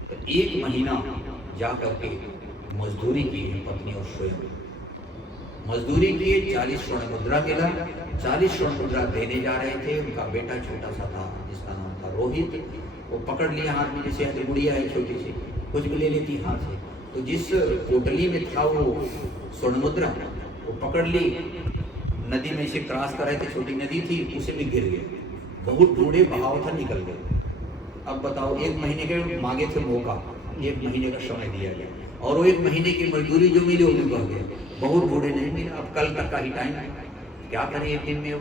तो 1 महीना जाकर के मजदूरी की पत्नी और स्वयं मजदूरी किए, 40 स्वर्ण मुद्रा मिला। 40 स्वर्ण मुद्रा देने जा रहे थे, उनका बेटा छोटा सा था जिसका नाम था रोहित, वो पकड़ लिया हाथ में, जैसे गुड़िया है छोटी सी, कुछ भी ले लेती हाथ से। तो जिस पोटली में था वो स्वर्ण मुद्रा, वो पकड़ ली, नदी में से क्रॉस कर रहे थे, छोटी नदी थी, उसे में गिर गए। बहुत बूढ़े बहाव था, निकल गए। अब बताओ, 1 महीने के मांगे थे मौका, 1 महीने का समय दिया गया, और वो 1 महीने की मजदूरी जो मिली वो भी बढ़ गया। बहुत बूढ़े नहीं मिला, अब कल तक का ही टाइम, क्या करें 1 दिन में वो।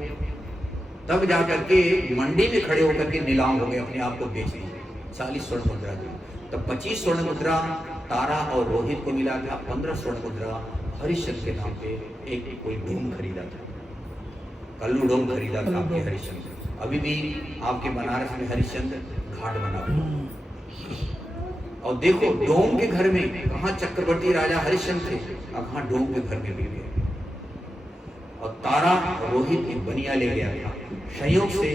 तब जाकर के मंडी में खड़े होकर के नीलाम हो गए, अपने आप को बेच दिए 40 स्वर्ण मुद्रा की। तब 25 स्वर्ण मुद्रा तारा और रोहित को मिला था, 15 स्वर्ण मुद्रा हरिश्चंद्र के नाम पे एक कोई डोम खरीदा था, कल्लू डोम खरीदा था आपके हरिश्चंद्र। अभी भी आपके बनारस में हरिश्चंद्र घाट बना हुआ। और देखो डोम के घर में, कहाँ चक्रवर्ती राजा हरिश्चंद्र थे, अब कहाँ डोम के घर में भी गए। और तारा रोहित एक बनिया ले गया था, संयोग से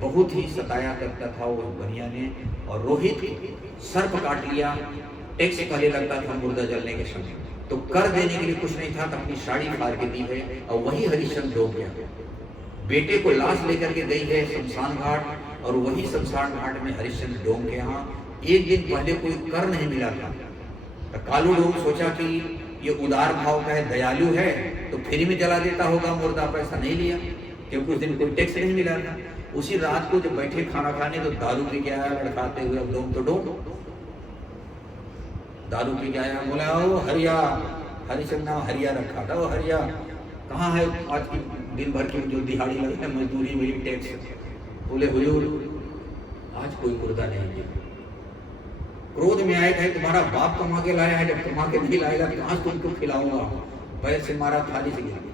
बहुत ही सताया करता था वो बनिया ने, और रोहित सर्प काट लिया। टैक्स पहले लगता था मुर्दा जलने के समय, तो कर देने के लिए कुछ नहीं था, तो अपनी साड़ी फाड़ के दी है, और वही हरिश्चंद्र डूब गया। बेटे को लाश लेकर के गई है शमशान घाट, और वही शमशान घाट में हरिश्चंद्र डोम के यहाँ 1 दिन पहले कोई कर नहीं मिला था। तो कालू डोम सोचा कि ये उदार भाव का है, दयालु है, तो फ्री में जला देता होगा मुर्दा, पैसा नहीं लिया, क्योंकि उस दिन कोई टैक्स नहीं मिला था। उसी रात को जब बैठे खाना खाने, तो दारू पी के आया लड़खाते हुए, अब डोम तो डोम, दारू पी के आया, बोला ओ हरिया, हरिचंद नाम हरिया रखा था, वो हरिया कहाँ है, आज की दिन भर की जो दिहाड़ी लगी है, मजदूरी मेरी, टैक्स। बोले हुजूर आज कोई मुर्दा नहीं है। क्रोध में आए थे, तुम्हारा बाप कमा के लाया है, जब कमा के नहीं लाएगा तो आज तुमको खिलाऊंगा। पैर से मारा, थाली से गिर।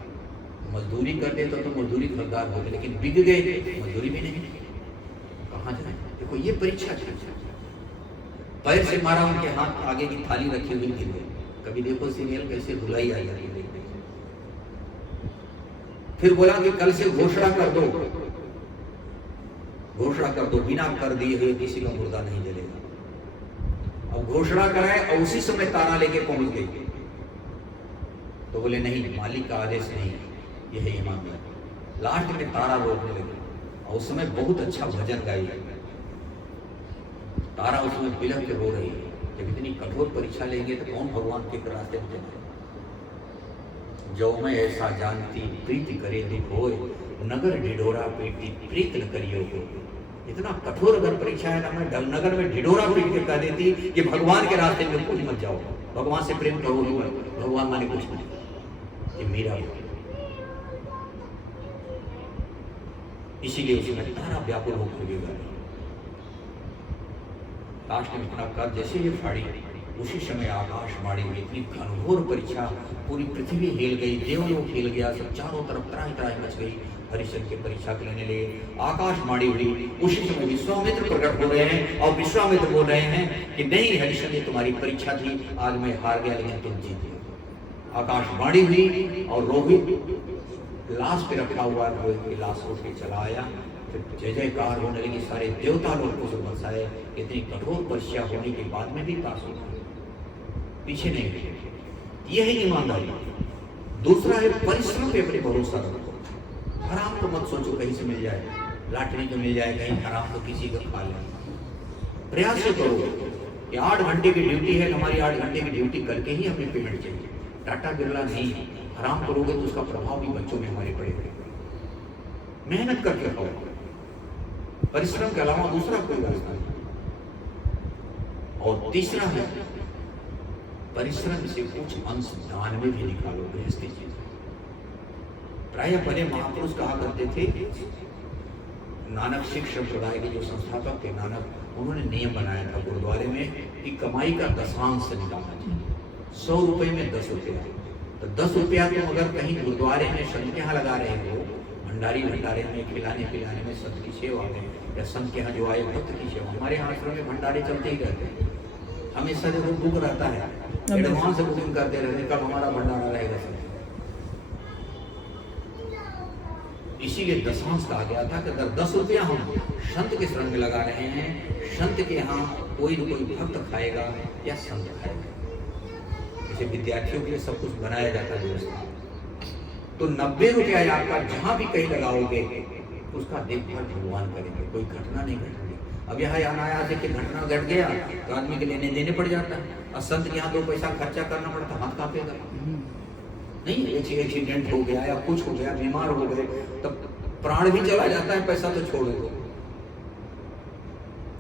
मजदूरी करते तो मजदूरी खरीदार होते, लेकिन बिक गए, मजदूरी भी नहीं, कहाँ जाए। देखो ये परीक्षा थी, पैर से मारा, उनके हाथ आगे की थाली रखी हुई गिर गई। कभी देखो सीरियल कैसे धुलाई आई जाती है। फिर बोला कि कल से घोषणा कर दो, घोषणा कर दो, बिना कर दिए हुए किसी का मुर्दा नहीं जलेगा। अब घोषणा कराए, और उसी समय तारा लेके पहुंच गई। तो बोले नहीं, मालिक का आदेश नहीं, यह है ईमानदारी। लास्ट में तारा रोकने लगी, और उस समय बहुत अच्छा भजन गाई। तारा उसमें बिलख के रो रही है, जब इतनी कठोर परीक्षा लेंगे तो कौन भगवान के रास्ते में चलेगा। जो मैं ऐसा जानती प्रीति करे दुख होए, नगर ढिढोरा पीटी प्रीत न करियो हो। इतना कठोर अगर परीक्षा है ना, मैं नगर में ढिढोरा पीट के कह देती कि भगवान के रास्ते में कुछ मत जाओ, भगवान से प्रेम करो, भगवान माने कुछ नहीं, ये मेरा। इसीलिए उसमें तारा व्याकुल होकर गिरा। लास्ट में अपना कर जैसे ये फाड़ी, उसी समय आकाशवाणी हुई। इतनी घनघोर परीक्षा, पूरी पृथ्वी हिल गई, देवलोक हिल गया, सब चारों तरफ त्राही त्राही मच गई। हरिश्चंद्र की परीक्षा लेने लगे, आकाशवाणी हुई। उसी समय विश्वामित्र प्रकट हो रहे हैं, और विश्वामित्र बोल रहे हैं कि नहीं हरिश्चंद्र, तुम्हारी परीक्षा थी, आज मैं हार गया लेकिन तुम जीत गए। आकाशवाणी हुई, और रोहित लाश पे रखा हुआ, रोहित की लाश उठ के चला आया। जय जयकार होने लगी, सारे देवता लोग को बरसाए। इतनी कठोर परीक्षा होने के बाद में भी पास हो गए। पीछे नहीं हटेंगे। यह है ईमानदारी। दूसरा है परिश्रम पे अपने भरोसा रखो। हराम को मत सोचो कहीं से मिल जाए, लाटरी को मिल जाए, कहीं हराम को किसी का खा ले। प्रयास करो कि 8 घंटे की ड्यूटी है, हमारी 8 घंटे की ड्यूटी करके ही हमें पेमेंट चाहिए। टाटा बिरला नहीं, हराम करोगे तो उसका प्रभाव भी बच्चों में हमारे पड़ेगा। मेहनत करके खाओ, परिश्रम के अलावा दूसरा कोई रास्ता नहीं। और तीसरा है परिश्रम से कुछ अंश दान में भी निकालो, गृहस्थी चीज। प्राय बड़े महापुरुष कहा करते थे, नानक सिख संप्रदाय के जो संस्थापक थे नानक, उन्होंने नियम बनाया था गुरुद्वारे में कि कमाई का दशांश निकालना चाहिए। 100 रुपए में 10 रुपया, तो 10 रुपया तुम अगर कहीं गुरुद्वारे में संत के यहाँ लगा रहे हो, भंडारी भंडारे में खिलाने पिलाने में, संत की सेवा में, या संत के यहाँ जो आए भक्त की सेवा। हमारे यहाँ आश्रम में भंडारे चलते ही रहते हैं, हमेशा जो बुक रहता है, एडवांस बुकिंग करते रहते, कब हमारा भंडारा रहेगा सर। इसीलिए दशांश कहा गया था कि अगर 10 रुपया हम संत के शरण में लगा रहे हैं, संत के यहाँ कोई न कोई भक्त खाएगा या संत खाएगा। जैसे विद्यार्थियों के लिए सब कुछ बनाया जाता है व्यवस्था, तो 90 रुपया आपका जहाँ भी कहीं लगाओगे उसका देखभाल भगवान करेंगे, कोई घटना नहीं घटेगी। अब यहाँ अनायास है कि घटना घट गया तो आदमी के लेने देने पड़ जाता है, और संत के यहाँ 2 पैसा खर्चा करना पड़ता, हाथ कांपेगा। नहीं, एक्सीडेंट हो गया या कुछ हो गया, बीमार हो गए, तब प्राण भी चला जाता है, पैसा तो छोड़ दो।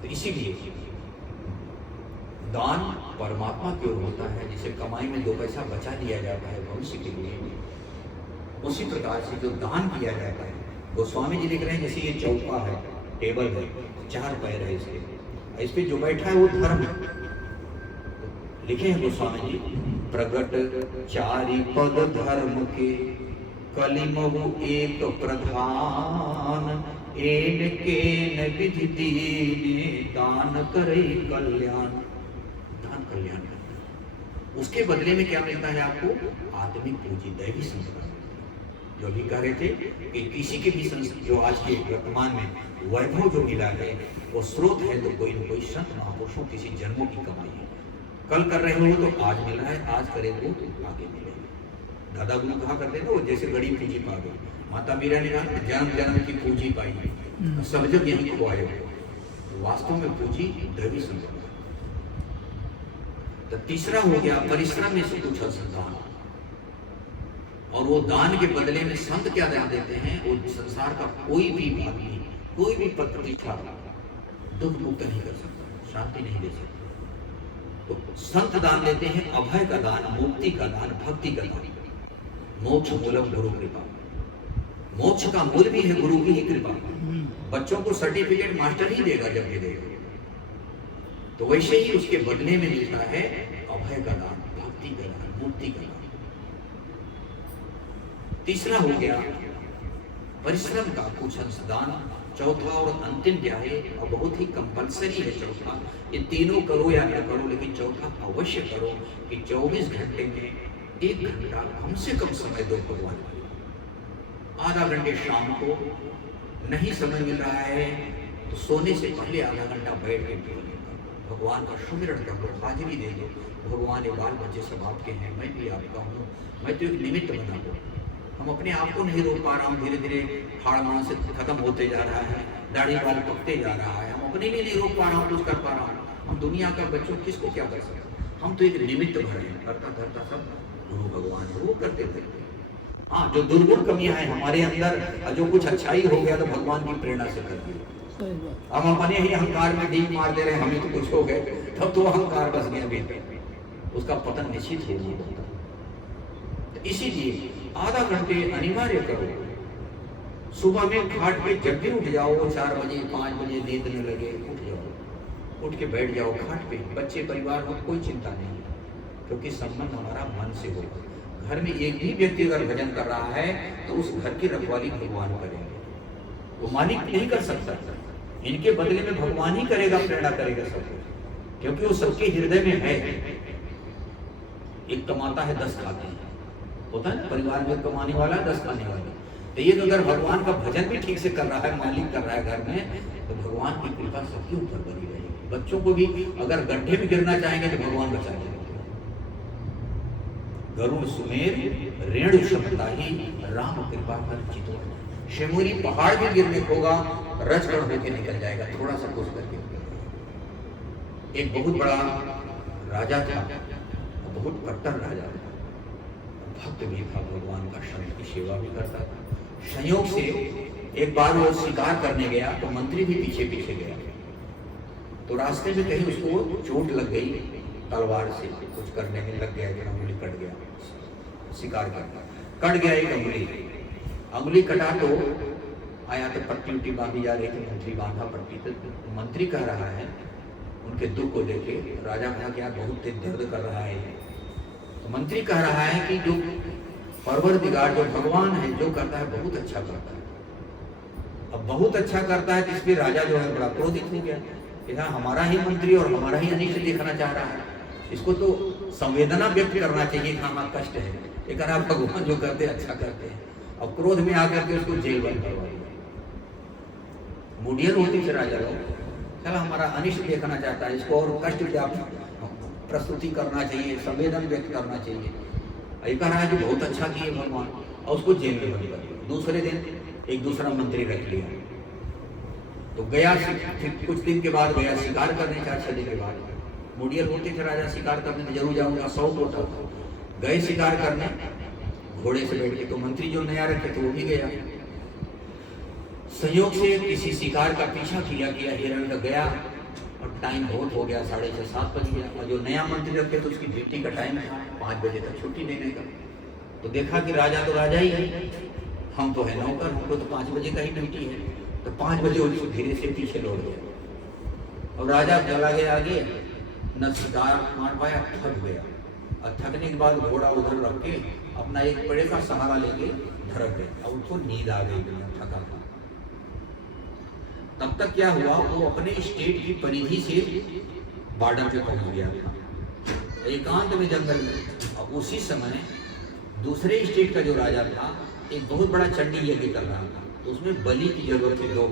तो इसीलिए दान परमात्मा की ओर होता है, जिसे कमाई में 2 पैसा बचा दिया जाता है भविष्य के लिए। उसी प्रकार से जो दान किया जाता है, गोस्वामी जी लिख रहे हैं, जैसे ये चौका है, टेबल है, 4 पैर है इसके, इस पे जो बैठा है वो धर्म है। लिखे हैं गोस्वामी जी, प्रगट 4 पद धर्म के, कलिमहु एक प्रधान, एन के न विधि दीने, दान करे कल्याण। दान कल्याण करता है, उसके बदले में क्या मिलता है आपको? आत्मिक पूंजी, दैवी संस्कार। जो भी कह रहे थे कि किसी के भी जो आज के वर्तमान में वैभव जो मिला है वो स्रोत है तो कोई न कोई संत महापुरुषों किसी जन्मों की कमाई है। कल कर रहे हो तो आज मिल रहा है, आज करेंगे तो आगे मिलेगा। दादा गुरु कहा करते थे वो जैसे बड़ी पूंजी पा गई, माता मीरा ने कहा जन्म जन्म की पूंजी पाई, सब जब यही खुआए। वास्तव में पूंजी दैवी संस्कार। तो तीसरा हो गया परिश्रम में से कुछ दान, और वो दान के बदले में संत क्या दान देते हैं? वो संसार का कोई भी आदमी, कोई भी प्रतिष्ठा दुख मुक्त नहीं कर सकता, शांति नहीं दे सकता। तो संत दान देते हैं अभय का दान, मुक्ति का दान, भक्ति का दान। मोक्ष मूलम गुरु कृपा, मोक्ष का मूल भी है गुरु की ही कृपा। बच्चों को सर्टिफिकेट मास्टर ही देगा जब भी देगा, तो वैसे ही उसके बदले में मिलता है अभय का दान, भक्ति का दान, मुक्ति का दान। तीसरा हो गया परिश्रम का कुछ अंश दान। चौथा और अंतिम क्या है, और बहुत ही कंपलसरी है चौथा, ये तीनों करो या न करो, लेकिन चौथा अवश्य करो कि 24 घंटे में 1 घंटा कम से कम समय दो भगवान को। आधा घंटे शाम को नहीं समय मिल रहा है तो सोने से पहले आधा घंटा बैठ के भगवान का सुमिरन करो, हाजिरी दे दो। भगवान ये बाल बच्चे सब आपके हैं, मैं भी आपका हूँ, मैं तो एक निमित्त बना दो। हम अपने आप को नहीं रोक पा रहा हूँ, धीरे धीरे हाड़ मांस खत्म होते जा रहा है, दाढ़ी बाल पकते जा रहा है, हम अपने लिए नहीं रोक पा रहा हूँ, कुछ कर पा रहा हूँ। हम दुनिया का बच्चों किसको क्या कर सकते? हम तो एक निमित्त भरे हैं, करता धरता सब गुरु भगवान है, वो करते थे। हाँ, जो दुर्गुण कमियां हैं हमारे अंदर, जो कुछ अच्छाई हो गया तो भगवान की प्रेरणा से कर दिया। हम अपने ही अहंकार में डीप मार दे रहे हैं, हमें तो कुछ हो गए, तब तो अहंकार बस गया भी, उसका पतन निश्चित ही नहीं होता। इसीलिए आधा घंटे अनिवार्य करो। सुबह में घाट पे जब भी उठ जाओ, 4 बजे 5 बजे नींद न लगे, उठ जाओ, उठ के बैठ जाओ घाट पे। बच्चे परिवार हो कोई चिंता नहीं, क्योंकि संबंध हमारा मन से होगा। घर में एक भी व्यक्ति अगर भजन कर रहा है तो उस घर की रखवाली भगवान करेंगे, वो मालिक नहीं कर सकता। इनके बदले में भगवान ही करेगा, प्रेरणा करेगा सबको, क्योंकि वो सबके हृदय में है। एक कमाता है 10 खाते हैं, होता है ना, परिवार में कमाने वाला 10 खाने वाला। तो ये अगर भगवान का भजन भी ठीक से कर रहा है, मालिक कर रहा है घर में, तो भगवान की कृपा सबके ऊपर बनी रहेगी। बच्चों को भी अगर गड्ढे में गिरना चाहेंगे तो भगवान बचा लेंगे, गरुड़ सुमेर रेणु समताही राम कृपा कर चितो। शेमुरी पहाड़ भी गिरने होगा, रजगढ़ होके निकल जाएगा, थोड़ा सा कोस करके। एक बहुत बड़ा राजा था, बहुत कट्टर राजा था, भक्त भी था भगवान का, संत की सेवा भी करता था। संयोग से एक बार वो शिकार करने गया तो मंत्री भी पीछे पीछे गया, तो रास्ते में कहीं उसको चोट लग गई, तलवार से कुछ करने में लग गया, एक अंगुली कट गया, शिकार करना कट गया एक अंगुली कटा। तो आया तो पट्टी उट्टी बांधी जा रही थी, मंत्री बांधा पट्टी, तो मंत्री कह रहा है उनके दुख को देखे, राजा कहा कि यार बहुत तेज दर्द कर रहा है। तो मंत्री कह रहा है कि जो परवरदिगार, जो भगवान है, जो करता है बहुत अच्छा करता है। अब बहुत अच्छा करता है तो इसलिए राजा जो है बड़ा क्रोधित हो गया कि हाँ हमारा ही मंत्री और हमारा ही अनिष्ट देखना चाह रहा है, इसको तो संवेदना व्यक्त करना चाहिए, हाँ हाँ कष्ट है, ये कह रहा भगवान जो करते अच्छा करते हैं। अब क्रोध में आकर के उसको जेल बंद करवा दिया। मुडियल होती थे राजा लोग, चला हमारा अनिष्ट देखना चाहता है, इसको और कष्ट व्याप्त प्रस्तुति करना चाहिए, संवेदन व्यक्त करना चाहिए। ये कह रहा है कि बहुत अच्छा किए भगवान, और उसको जेल में बंद कर दिया। दूसरे दिन एक दूसरा मंत्री रख लिया, तो गया कुछ दिन के बाद गया शिकार करने, 4-6 दिन के बाद। मुडियल होते थे राजा, शिकार करने में जरूर जाऊंगा, शौक होता था। गए शिकार करने घोड़े से बैठ के, तो मंत्री जो नया रखे तो वो भी गया। संयोग से किसी शिकार का पीछा किया हिरण का गया, और टाइम बहुत हो गया, 6:30-7 बज गया। और जो नया मंत्री रखे तो उसकी ड्यूटी का टाइम था 5 बजे तक छुट्टी देने का। तो देखा कि राजा तो राजा ही है, हम तो है नौकर, हमको तो 5 बजे का ही ड्यूटी है। तो 5 बजे उसको धीरे से पीछे लौट गया, और राजा चला गया आगे, न शिकार मार पाया, थक गया। और थकने के बाद घोड़ा उधर रख के अपना एक पेड़ का सहारा लेके धड़क गया, और उसको नींद आ गई, थका था। तब तक क्या हुआ, वो अपने स्टेट की परिधि से बॉर्डर पे पहुंच गया था, एकांत में जंगल में। और उसी समय दूसरे स्टेट का जो राजा था एक बहुत बड़ा चंडी यज्ञ कर रहा था, तो उसमें बलि की जरूरत थी, 2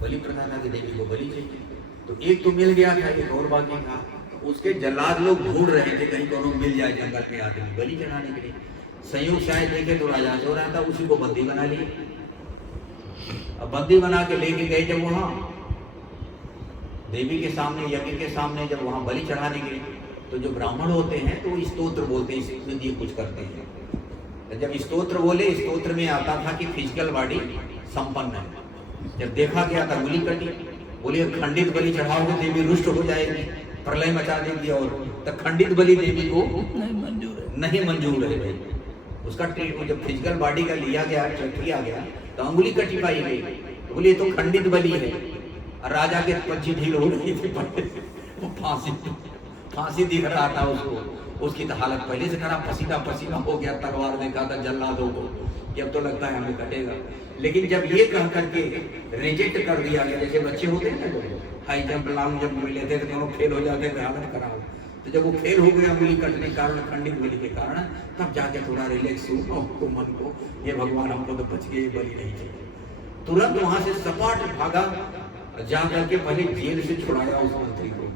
बलि प्रथा था कि देवी को बलि चाहिए। तो एक तो मिल गया था, एक और बाकी था। तो उसके जल्लाद लोग ढूंढ रहे थे कहीं कोनो मिल जाए जंगल में आदमी बलि चढ़ाने के लिए। संयोग से देखे तो राजा सो रहा था, उसी को बंदी बना लिए। अब बंदी बना के लेके गए जब वहां देवी के सामने, यज्ञ के सामने, जब वहां बलि चढ़ाने गए, तो जो ब्राह्मण होते हैं तो स्तोत्र बोलते हैं, इसमें ये कुछ करते हैं। जब स्तोत्र बोले, स्तोत्र में आता था कि फिजिकल बॉडी संपन्न है। जब देखा गया था अंगुली कटी, बोले खंडित बलि चढ़ाओगे देवी रुष्ट हो जाएगी, प्रलय मचा देगी, और तो खंडित बलि देवी को नहीं मंजूर है भाई। उसका ट्रीटमेंट जब फिजिकल बॉडी का लिया गया, चेक किया गया, तो अंगुली कटी पाई गई, तो बोले तो खंडित बलि है। और राजा के पंची ढील हो रही थी, वो फांसी दिख रहा था उसको। उसकी तो हालत पहले से खराब, पसीना पसीना हो गया, तलवार देखा था जल्लादों को कि अब तो लगता है हमें कटेगा। लेकिन जब ये कह करके रिजेक्ट कर दिया गया, जैसे बच्चे होते हैं ना, हाई जंप लॉन्ग जंप में लेते थे, दोनों फेल हो जाते थे, हालत खराब। तो जब वो फेल हो गया अंगुली कटने के कारण, खंडित बलि के कारण, तब जाके थोड़ा रिलैक्स हुआ उसको, मन को, ये भगवान हमको तो बच गए, बलि नहीं चाहिए। तुरंत वहां से सपाट भागा, जा करके पहले जेल से छुड़ाया उस मंत्री को,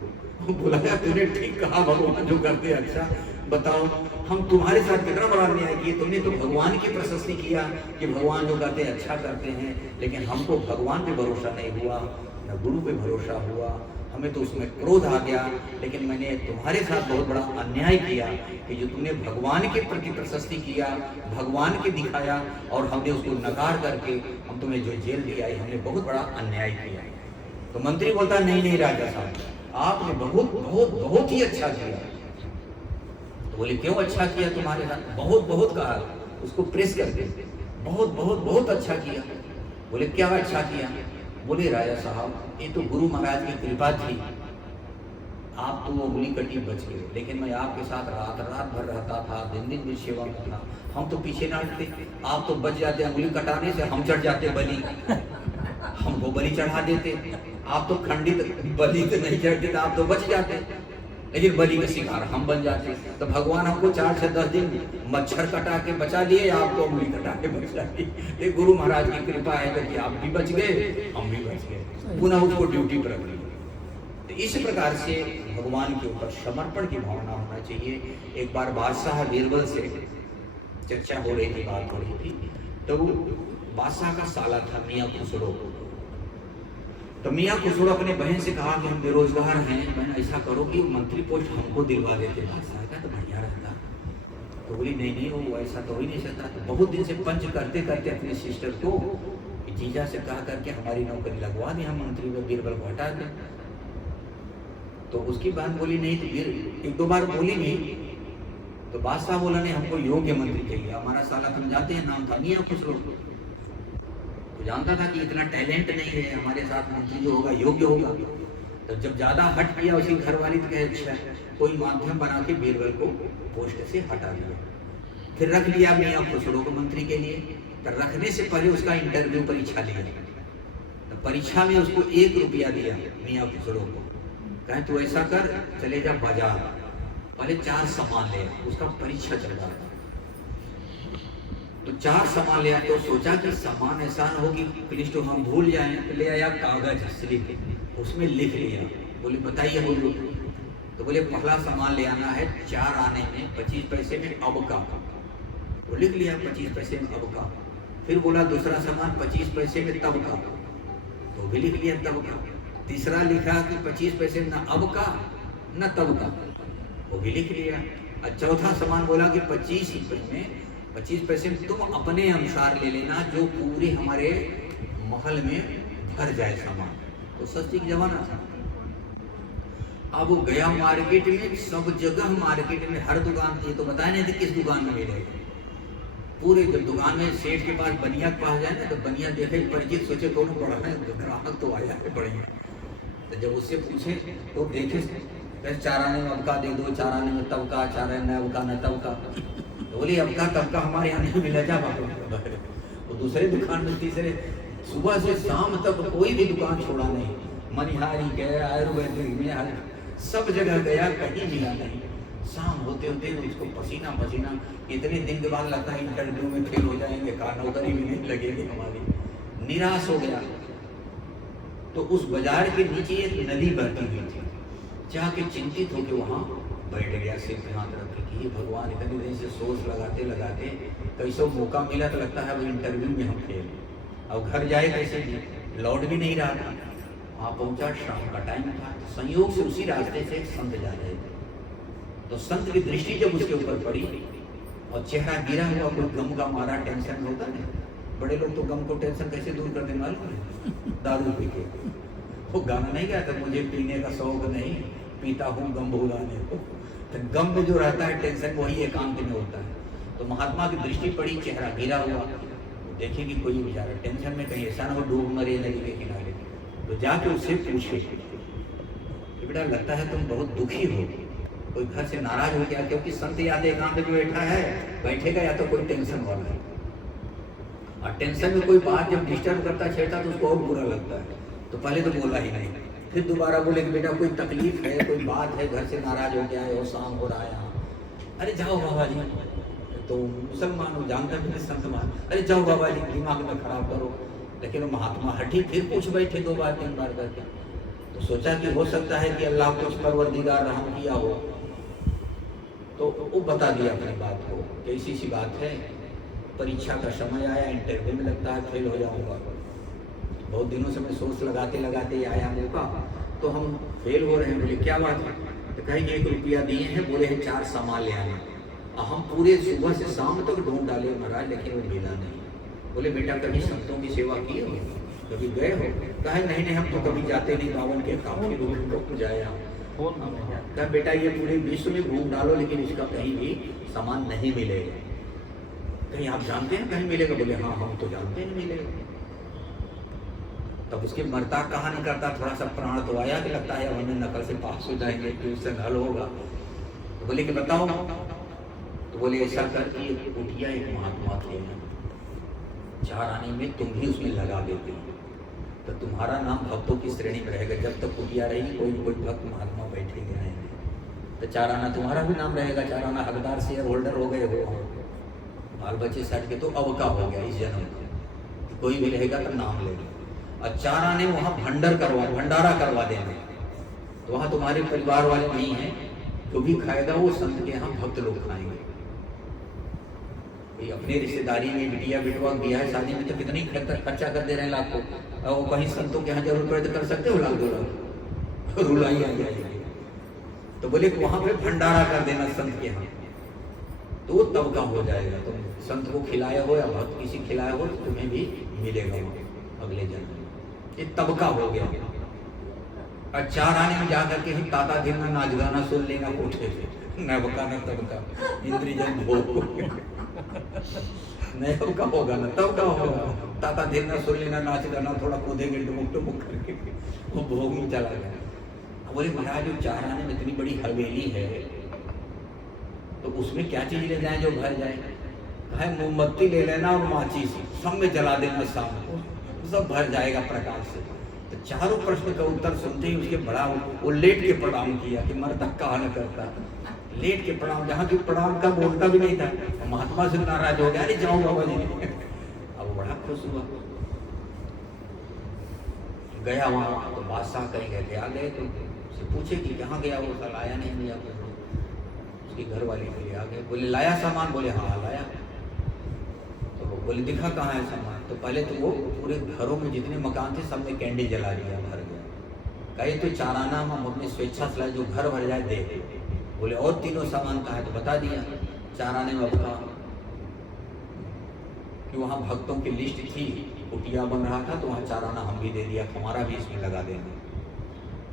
बुलाया, तूने ठीक कहा भगवान जो करते अच्छा, बताओ हम तुम्हारे साथ कितना बड़ा अन्याय किए। तुमने तो भगवान की प्रशस्ति किया कि भगवान जो करते अच्छा करते हैं, लेकिन हमको भगवान पे भरोसा नहीं हुआ, न गुरु पे भरोसा हुआ, हमें तो उसमें क्रोध आ गया। लेकिन मैंने तुम्हारे साथ बहुत बड़ा अन्याय किया कि जो तुमने भगवान के प्रति प्रशस्ति किया, भगवान के दिखाया, और हमने उसको नकार करके हम तुम्हें जो जेल दिया, हमने बहुत बड़ा अन्याय किया। तो मंत्री बोलता नहीं नहीं राजा साहब, आपने बहुत बहुत बहुत ही अच्छा किया। तो बोले क्यों अच्छा किया तुम्हारे साथ? बहुत बहुत कहा, उसको प्रेस करके, बहुत बहुत बहुत अच्छा किया। बोले क्या अच्छा किया? बोले राजा साहब ये तो गुरु महाराज की कृपा थी, आप तो वो उंगली कटी बच गए, लेकिन मैं आपके साथ रात रात भर रहता था, दिन दिन भी सेवा में था, हम तो पीछे ना हटते, आप तो बच जाते उंगली कटाने से, हम चढ़ जाते बलि, हमको बलि चढ़ा देते। आप तो खंडित बलि तो नहीं चढ़ते, आप तो बच जाते, लेकिन बलि का शिकार हम बन जाते। तो भगवान हमको 4 से 10 दिन मच्छर कटा के बचा लिए, आप तो उंगली कटा के बचा लिए। ये गुरु महाराज की कृपा है कि आप भी बच गए, हम भी बच गए। पुनः उसको ड्यूटी पर रख ली। इस प्रकार से भगवान के ऊपर समर्पण की भावना होना चाहिए। एक बार बादशाह बीरबल से चर्चा हो रही थी, बात हो रही थी, तो बादशाह का साला था मियाँ खुसरो। तो मियाँ खुसरो अपने बहन से कहा कि हम बेरोजगार हैं, बहन ऐसा करो कि मंत्री पोस्ट हमको दिलवा देते। बादशाह का तो बढ़िया रहता। तो बोली नहीं नहीं, वो ऐसा तो हो ही नहीं सकता। तो बहुत दिन से पंच करते करते अपने सिस्टर को जीजा से कहा करके हमारी नौकरी लगवा दी, हम मंत्री में बीरबल को हटा दें। तो उसकी बहन बोली नहीं, तो एक दो बार बोली नहीं। तो बादशाह बोला नहीं, हमको योग्य मंत्री चाहिए। हमारा साला तुम जानते हैं, नाम था मियाँ खुसरो। तो जानता था कि इतना टैलेंट नहीं है, हमारे साथ मंत्री जो होगा योग्य होगा। तो जब ज्यादा हट किया उसकी घरवाली, तो कहे अच्छा कोई माध्यम बना के बीरबल को पोस्ट से हटा दिया। फिर रख लिया मियाँ खुसरो को मंत्री के लिए। तो रखने से पहले उसका इंटरव्यू परीक्षा लिया। तो परीक्षा में उसको 1 रुपया दिया मियाँ खुसरो को। कहे तू ऐसा कर, चले जा बाजार, पहले 4 सामान ले। उसका परीक्षा चल रहा था, तो 4 सामान ले आया। तो सोचा कि सामान ऐसा हो कि लिस्ट हम भूल जाएं, तो ले आया कागज स्लिप, उसमें लिख लिया। बोले बताइए हुजूर। तो बोले पहला सामान ले आना है 4 आने में 25 पैसे में अब का। वो लिख लिया 25 पैसे में अब का। फिर बोला दूसरा सामान 25 पैसे में तब का, तो भी लिख लिया तब का। तीसरा लिखा कि 25 पैसे में न अब का न तब का, वो भी लिख लिया। और चौथा सामान बोला कि 25 पैसे में तुम अपने अनुसार ले लेना, जो पूरे हमारे महल में भर जाए सामान। तो सस्ती की जमाना था। अब वो गया मार्केट में, सब जगह मार्केट में हर दुकान, ये तो बताया नहीं थे किस दुकान में मिलेगा। पूरे जब दुकान में सेठ के पास बनिया के पास जाए ना, तो बनिया देखे परिचित, सोचे दोनों बड़ा है, ग्राहक तो आया है बढ़िया। तो जब उससे पूछे तो देखे 4 आने में अब का दे दो, 4 आने में तब का, 4 आने में अब का न तब का। तो बोली अब का तब का हमारे यहाँ नहीं मिला, जा वो दूसरे दुकान में, तीसरे, सुबह से शाम तक कोई भी दुकान छोड़ा नहीं। मनिहारी गए, आयुर्वेदिक में, सब जगह गया, कहीं मिला नहीं। शाम होते होते उसको पसीना पसीना, इतने दिन के बाद लगता है इंटरव्यू में फेल हो जाएंगे, कार नौकरी भी नहीं लगेगी हमारी। निराश हो गया। तो उस बाजार के नीचे एक नदी बहती हुई थी। जाके चिंतित होकर वहाँ बैठ गया, सिर पे हाथ रख के कि भगवान, इतने दिन से सोच लगाते लगाते कैसे मौका मिला, तो लगता है वो इंटरव्यू में हम फेल। अब घर जाए कैसे, लौट भी नहीं रहा था। वहाँ पहुँचा, शाम का टाइम था। संयोग से उसी रास्ते से एक संत जा रहे थे। तो संत की दृष्टि जब उसके ऊपर पड़ी और चेहरा गिरा हुआ, कोई गम का मारा, टेंशन होता है। बड़े लोग तो गम को टेंशन कैसे दूर कर दें मालूम है? दारू पी के। वो गाना नहीं गाता, मुझे पीने का शौक नहीं, पीता हूँ गम भुलाने को। तो गम में जो रहता है टेंशन, वही एकांत में होता है। तो महात्मा की दृष्टि पड़ी, चेहरा गिरा हुआ, देखे कि कोई बेचारा टेंशन में, कहीं ऐसा ना हो डूब मरे नदी के किनारे। तो जाके उससे पूछे कि बेटा लगता है तुम बहुत दुखी हो, कोई घर से नाराज हो गया? क्योंकि संत याद एकांत में बैठा है, बैठेगा या तो कोई टेंशन वाला है, और टेंशन में कोई बात जब डिस्टर्ब करता छेड़ता तो उसको और बुरा लगता है। तो पहले तो बोला ही नहीं, फिर दोबारा बोले कि बेटा कोई तकलीफ है, कोई बात है, घर से नाराज हो गया है और शाम हो रहा है यहाँ। अरे जाओ बाबा जी, तो मुसलमान हो, जानता भी नहीं संत मान, अरे जाओ बाबा जी दिमाग में खराब करो। लेकिन वो महात्मा हटी, फिर पूछ बैठे 2 बार 3 बार करके। तो सोचा कि हो सकता है कि अल्लाह कुछ परवरदिगार रहम किया हो। तो वो बता दिया अपनी बात को, कैसी सी बात है, परीक्षा का समय आया, इंटरव्यू में लगता है फेल हो जाऊंगा। बहुत दिनों से मैं सोच लगाते लगाते आया मौका, तो हम फेल हो रहे हैं। बोले क्या बात है? तो कहेंगे 1 रुपया दिए हैं, बोले हैं 4 सामान ले आने। और हम पूरे सुबह से शाम तक ढूंढ डाले महाराज, लेकिन वो मिला नहीं। बोले बेटा कभी संतों की सेवा की हो, कभी गए हो? कहे नहीं नहीं, हम तो कभी जाते नहीं, बावन के काफी रूप को जाया। कहा बेटा ये पूरे विश्व में घूम डालो, लेकिन इसका कहीं भी सामान नहीं मिलेगा। कहीं आप जानते हैं कहीं मिलेगा? बोले हाँ हम तो जानते हैं मिलेगा। तब उसके मरता कहा नहीं करता, थोड़ा सा प्राण तो आया कि लगता है हमें नकल से पास हो जाएंगे, ट्यूशन हल होगा। तो बोले कि बताओ। तो बोले ऐसा कर कि कुटिया एक महात्मा थे, 4 आने में तुम भी उसमें लगा देते हो, तो तुम्हारा नाम भक्तों की श्रेणी में रहेगा। जब तक कुटिया रहेगी कोई न कोई भक्त महात्मा बैठेंगे आएंगे, तो 4 आना तुम्हारा भी नाम रहेगा। 4 आना हकदार शेयर होल्डर हो गए हो, बाल बच्चे सट के तो अब का हो गया इस जन्म में, कोई भी रहेगा तो नाम लेगा। और 4 आने वहाँ भंडारा करवा देंगे। तो वहाँ तुम्हारे परिवार वाले नहीं हैं, जो भी खाएगा वो संत के यहाँ भक्त लोग खाएंगे। अपने रिश्तेदारी में बिटिया बिटवा बिया है, शादी में तो कितनी खर्चा कर दे रहे हैं लाखों, और वो कहीं संतों के यहाँ जरूरत पड़े तो कर सकते हो लाख 2 लाख, रुलाई आ जाएगी। तो बोले कि वहां पे भंडारा कर देना संत के यहाँ, तो वो तब का हो जाएगा। तुम संत को खिलाया हो या भक्त किसी खिलाया हो तो तुम्हें भी मिलेगा अगले जन्म। ये तब का हो गया। और 4 आने में जाकर के ही ताता धीरना नाच गाना सुन लेना कोठे पे, न बका न तब का, इंद्रिजन भोग नहीं होगा न तब का होगा। ताता धीरना सुन लेना नाच गाना, थोड़ा कूदेंगे डुमुक करके, वो भोग में चला गया। बोले महाराज जो 4 आने में इतनी बड़ी हवेली है तो उसमें क्या चीज ले जाए जो भर जाए? कहा मोमबत्ती ले लेना और माचिस सब में जला देना शाम को, सब भर जाएगा प्रकाश से। तो चारों प्रश्न का उत्तर सुनते ही उसके बड़ा वो लेट के प्रणाम किया कि मर धक्का न करता, लेट के प्रणाम, जहाँ की प्रणाम का बोलता भी नहीं था। महात्मा से नाराज हो गया, अरे जाओ बाबा जी। अब बड़ा खुश हुआ, गया वहाँ तो बादशाह कहीं गए थे, आ गए तो से पूछे कि कहाँ गया वो, कल आया नहीं भैया। उसकी घर वाली के लिए आ गए, बोले लाया सामान? बोले हाँ लाया। तो वो बोले दिखा कहाँ है सामान? तो पहले तो वो पूरे घरों में जितने मकान थे सब में कैंडल जला दिया, भर गया। कहे तो 4 आना हम अपनी स्वेच्छा से लाए, जो घर भर जाए दे। बोले और तीनों सामान कहाँ है? तो बता दिया। 4 आने में अब कहा कि वहाँ भक्तों की लिस्ट थी, कुटिया बन रहा था तो वहाँ 4 आना हम भी दे दिया, हमारा भी इसमें लगा देना।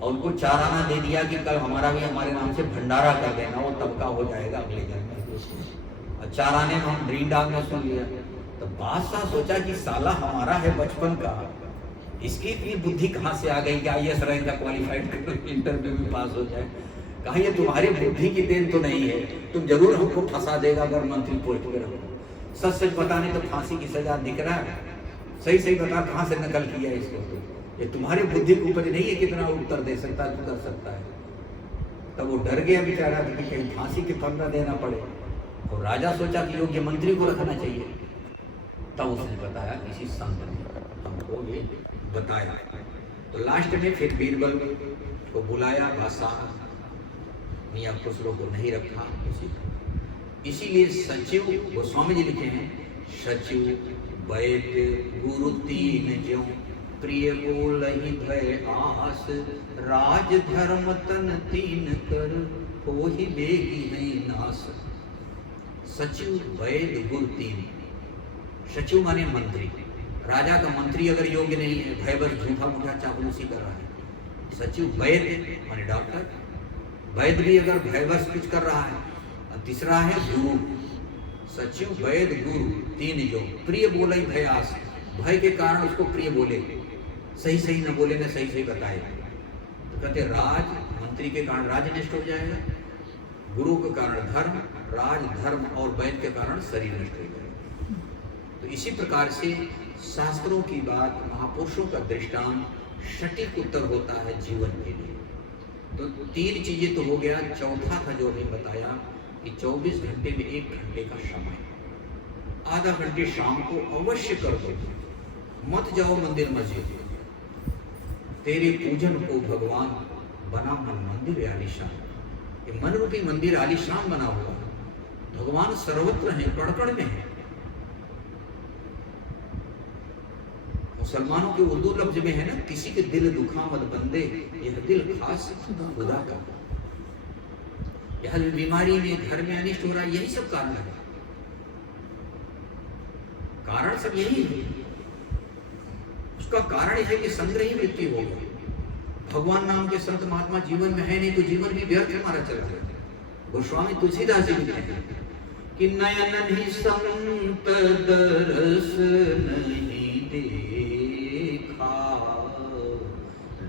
और उनको 4 आना दे दिया कि कल हमारा भी हमारे नाम से भंडारा कर देना, वो तब का हो जाएगा अगले जन्म में। और 4 आने में हम ड्रीम डाल में सुन लिया। तो बादशाह सोचा कि साला हमारा है बचपन का, इसकी इतनी बुद्धि कहाँ से आ गई कि IAS रैंक का क्वालिफाइड कर इंटरव्यू में पास हो जाए। कहा ये तुम्हारी बुद्धि की देन तो नहीं है, तुम जरूर हमको फंसा देगा अगर मंत्री पोस्ट पे रहो। सच सच बताने तो फांसी की सजा दिख रहा है, सही सही बता कहाँ से नकल किया इसको। तो ये तुम्हारी बुद्धि की उपज नहीं है, कितना उत्तर दे सकता है, कर सकता है। तब वो डर गया बेचारा कि कहीं फांसी के फंदा देना पड़े। और राजा सोचा कि योग्य मंत्री को रखना चाहिए। तब उसने बताया किसी संत ने हमको ये बताया। तो लास्ट में फिर बीरबल को बुलाया, बादशाह मियाँ खुसरो को नहीं रखा इसीलिए सचिव गोस्वामी जी लिखे हैं, सचिव वैद्य गुरु 3 ज्यों प्रिय बोलहि भय आस, राज धर्म तन 3 कर होहि बेगी नहीं नास। सचिव वैद्य गुरु 3, सचिव माने मंत्री। राजा का मंत्री अगर योग्य नहीं है, भय बस झूठा मूठा चापलूसी कर रहा है। सचिव वैद्य माने डॉक्टर, वैद्य भी अगर भयवश कुछ कर रहा है। और तीसरा है गुरु, सचिव वैद्य गुरु 3 जो प्रिय बोले भयास, भय के कारण उसको प्रिय बोले, सही सही न बोले न सही सही बताए। तो कहते राज मंत्री के कारण राज्य नष्ट हो जाएगा, गुरु के कारण धर्म, राज धर्म और वैद्य के कारण शरीर नष्ट हो जाएगा। तो इसी प्रकार से शास्त्रों की बात, महापुरुषों का दृष्टांत सटीक उत्तर होता है जीवन के लिए। तो 3 चीजें तो हो गया। चौथा था जो अभी बताया कि 24 घंटे में 1 घंटे का समय, आधा घंटे शाम को अवश्य कर दो। मत जाओ मंदिर मस्जिद, तेरे पूजन को भगवान बना मन मंदिर आलीशान। ये मन रूपी मंदिर आलीशान बना हुआ, भगवान सर्वत्र है, कण-कण में है। मुसलमानों के उर्दू लफ्ज में है ना, किसी के दिल दुखा मत बंदे, यह दिल खास खुदा का। यह बीमारी में, घर में अनिष्ट हो रहा है, यही सब कारण है। कारण सब यही है। उसका कारण यह है कि संग्रह ही मृत्यु होगा। भगवान नाम के संत महात्मा जीवन में है नहीं तो जीवन भी व्यर्थ हमारा चला जाएगा। गोस्वामी तुलसीदास जी लिखते हैं कि नयन ही संत दरस नहीं देखा,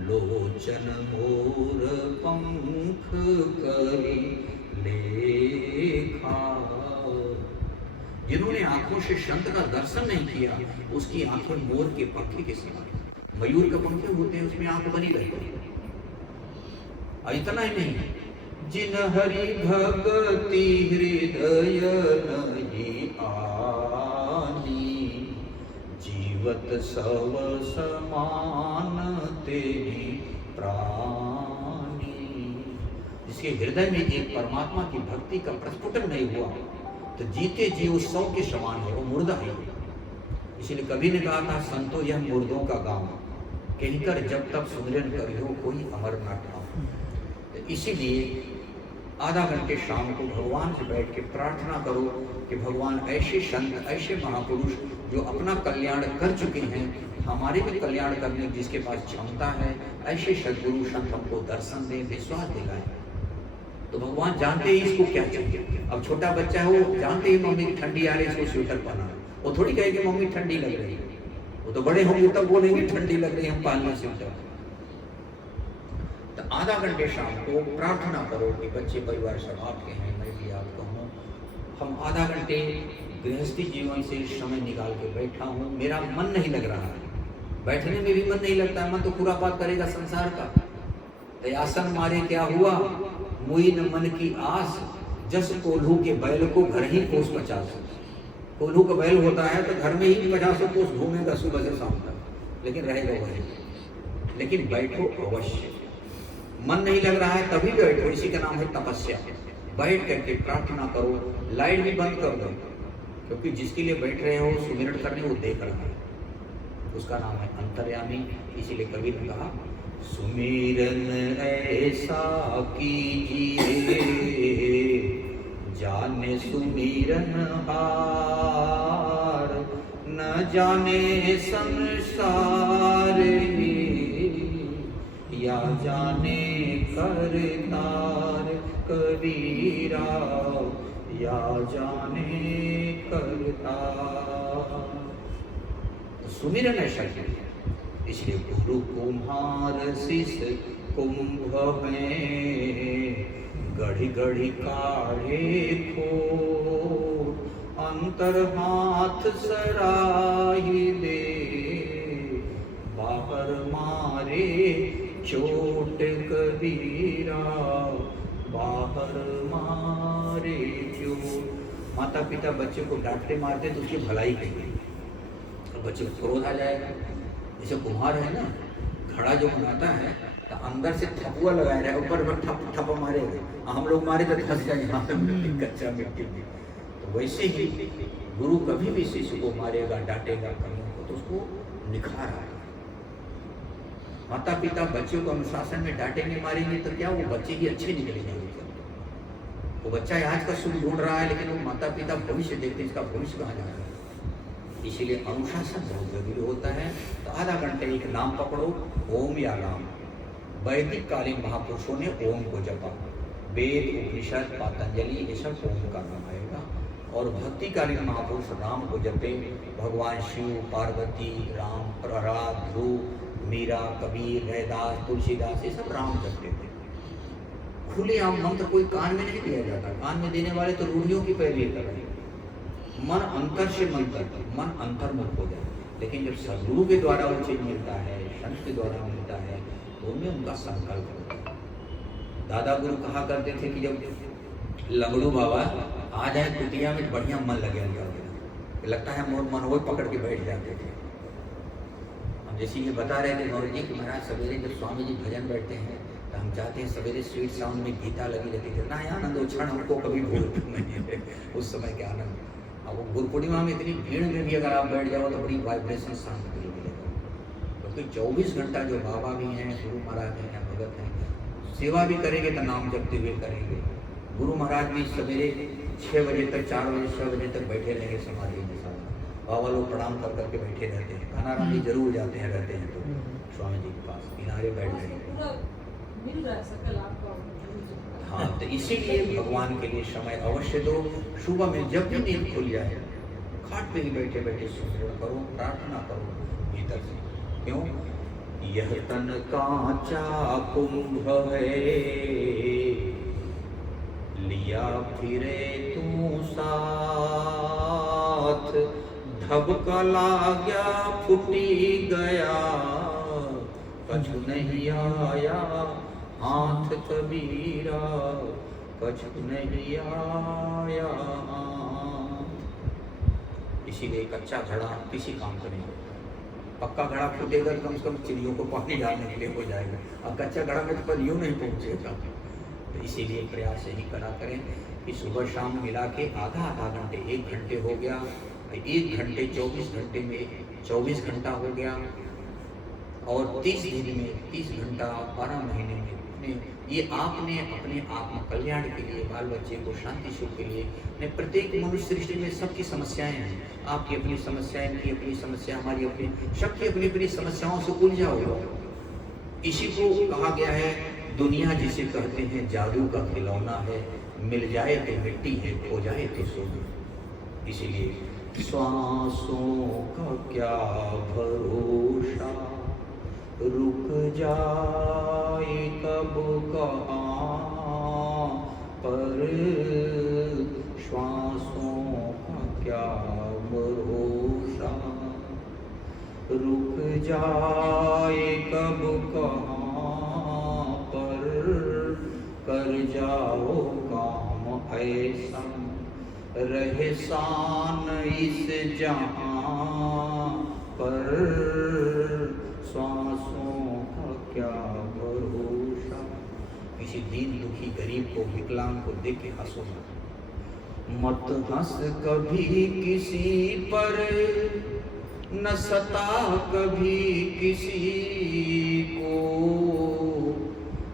लोचन मोर पंख करी लेखा। जिन्होंने आंखों से संत का दर्शन नहीं किया, उसकी आंखें मोर के पंखे के समान। मयूर के पंखे होते हैं, उसमें आंख बनी रहती है। और इतना ही नहीं, जिन हरि भगति हृदय नहीं आनी, जीवत सव समान तेरी प्राणी। जिसके हृदय में एक परमात्मा की भक्ति का प्रस्फुटन नहीं हुआ, तो जीते जी उस सौ के समान है, वो मुर्दा है। इसलिए कभी ने कहा था, संतो यह मुर्दों का गांव, कहकर जब तक सुमिरन करियो कोई अमर न ठाव। तो इसीलिए आधा घंटे शाम को भगवान से बैठ के प्रार्थना करो कि भगवान ऐसे संत, ऐसे महापुरुष जो अपना कल्याण कर चुके हैं, हमारे भी कल्याण करने जिसके पास क्षमता है, ऐसे सद्गुरु संत हमको दर्शन दें, विश्वास दिलाएं। तो भगवान जानते ही इसको क्या चाहिए। अब छोटा बच्चा है, वो जानते ही मम्मी की ठंडी आ रही है, इसको स्वेटर पहना, वो थोड़ी कहेगी मम्मी ठंडी लग रही है, वो तो बड़े होंगे तब बोलेंगे ठंडी लग रही है, हम पहन लें स्वेटर। तो आधा घंटे शाम को प्रार्थना करो कि बच्चे परिवार सब आपके हैं, मैं भी आपका हूँ। हम आधा घंटे गृहस्थी जीवन से समय निकाल के बैठा हूँ, मेरा मन नहीं लग रहा है, बैठने में भी मन नहीं लगता, मन तो खुरापात करेगा संसार का। तो आसन मारे क्या हुआ, मुई न मन की आस, जस कोल्हू के बैल को घर ही कोस 50। कोल्हू का बैल होता है तो घर में ही 50 कोस घूमेगा सुबह से शाम तक, लेकिन रहेगा वही। लेकिन बैठो अवश्य, मन नहीं लग रहा है तभी बैठो, इसी का नाम है तपस्या। बैठ करके प्रार्थना करो, लाइट भी बंद कर दो, क्योंकि जिसके लिए बैठ रहे हो सुमिरन करने वो देख रहा है, उसका नाम है अंतर्यामी। इसीलिए कवि ने कहा, सुमिरन ऐसा कीजिए जाने सुमिरन हार, न जाने संसार या जाने करतार कबीरा, या जाने करतार। सुमिरन ऐसा कीजिए। इसलिए गुरु कुम्हार शिष कुंभ में, गढ़ी गढ़ी काढ़े खोर, अंतर हाथ सराही दे, बाहर मारे चोट कबीरा, बाहर मारे चोट। माता पिता बच्चे को डांटते मारते तो उसकी भलाई करेंगे, और बच्चे को क्रोध आ जाएगा। जैसे कुम्हार है ना, घड़ा जो बनाता है तो अंदर से थपुआ लगाया रहा है, ऊपर पर ठप ठप मारेगा, हम लोग मारे तो फंस जाए कच्चा मिट्टी में। तो वैसे ही गुरु कभी भी शिष्य को मारेगा, डांटेगा कमियों को, तो उसको निखार आएगा। माता पिता बच्चों को अनुशासन में डांटेंगे मारेंगे तो क्या वो बच्चे ही अच्छे निकलेंगे। वो बच्चा आज का सुख ढूंढ रहा है, लेकिन वो माता पिता भविष्य देखते हैं, इसका भविष्य कहाँ जा रहा है। इसीलिए अनुशासन बहुत जरूरी होता है। तो आधा घंटे एक नाम पकड़ो, ओम या राम। वैदिक कालीन महापुरुषों ने ओम को जपा, वेद उपनिषद पतंजलि ये सब ओम का नाम आएगा। और भक्तिकालीन महापुरुष राम को जपे, भगवान शिव, पार्वती, राम, प्रहलाद, ध्रुव, मीरा, कबीर, रैदास, तुलसीदास, ये सब राम जपते थे। खुले आम मंत्र कोई कान में नहीं दिया जाता, कान में देने वाले तो रूढ़ियों की पैरवी कर रहे हैं। मन अंतर से मंत्र, मन अंतर्मुख हो जाए। लेकिन जब सदगुरु के द्वारा वो चीज मिलता है, संत के द्वारा मिलता है, तो उनमें उनका संकल्प होता है। दादा गुरु कहा करते थे कि जब लंगड़ू बाबा आ जाए कुटिया में बढ़िया मन लगे उनका, लगता है मोर मन वो पकड़ के बैठ जाते थे। हम जैसे ये बता रहे थे गौर जी कि महाराज सवेरे जब स्वामी जी भजन बैठते हैं तो हम चाहते हैं सवेरे स्वीट साउंड में गीता लगी रहती थी ना, आनंद वो क्षण हमको कभी भूलते नहीं है उस समय के आनंद। अब वो गुरु पूर्णिमा में इतनी भीड़ में भी अगर आप बैठ जाओ तो बड़ी वाइब्रेशन शांत मिलेगा, क्योंकि 24 घंटा जो बाबा भी हैं, गुरु महाराज हैं, भगत हैं, सेवा भी करेंगे तो नाम जपते हुए करेंगे। गुरु महाराज भी सवेरे 6 बजे तक, 4 बजे 6 बजे तक बैठे रहेंगे समाधि के साथ। बाबा लोग प्रणाम कर करके बैठे रहते हैं, कानाराम जी जरूर जाते हैं, रहते हैं तो स्वामी जी के पास किनारे बैठ जाएंगे। हाँ, तो इसीलिए भगवान के लिए समय अवश्य दो। सुबह में जब भी नींद खुल जाए, खाट पे ही बैठे बैठे सुमिरन करो, प्रार्थना करो भीतर से। क्यों? यह तन कांचा कुंभ है, लिया फिरे तू साथ, धबका लाग्या फूटी गया, कछु नहीं आया हाथ कबीरा, कछु नहीं आया हाथ। इसीलिए कच्चा घड़ा किसी काम का नहीं होता। पक्का घड़ा फूटेगा तो कम से कम चिड़ियों को पानी डालने के लिए हो जाएगा, और कच्चा घड़ा में तो पर यूं नहीं पहुंचेगा। तो इसीलिए प्रयास यही करा करें कि सुबह शाम मिला के आधा आधा घंटे, 1 घंटे हो गया, 1 घंटे 24 घंटे में 24 घंटा हो गया, और 30 दिन में 30 घंटा, 12 महीने में ये आपने अपने आत्म कल्याण के लिए, बाल बच्चे को शांति सुख के लिए, ने प्रत्येक मनुष्य सृष्टि में सबकी समस्याएं हैं, आपकी अपनी समस्या, इनकी अपनी समस्या, हमारी अपनी, सबकी अपनी अपनी समस्याओं से उलझा हुआ। इसी को कहा गया है, दुनिया जिसे कहते हैं जादू का खिलौना है, मिल जाए तो मिट्टी है, खो जाए तो सोना। इसीलिए श्वासों का क्या भरोसा, रुक जाए कब कहाँ पर, श्वासों का क्या भरोसा, रुक जाए कब कहाँ पर, कर जाओ काम ऐसा, रहे शान इस जहाँ पर, श्वासों का क्या भरोसा। किसी दीन दुखी गरीब को, विकलांग को देख के हंसो मत, हंस कभी किसी पर, न सता कभी किसी को,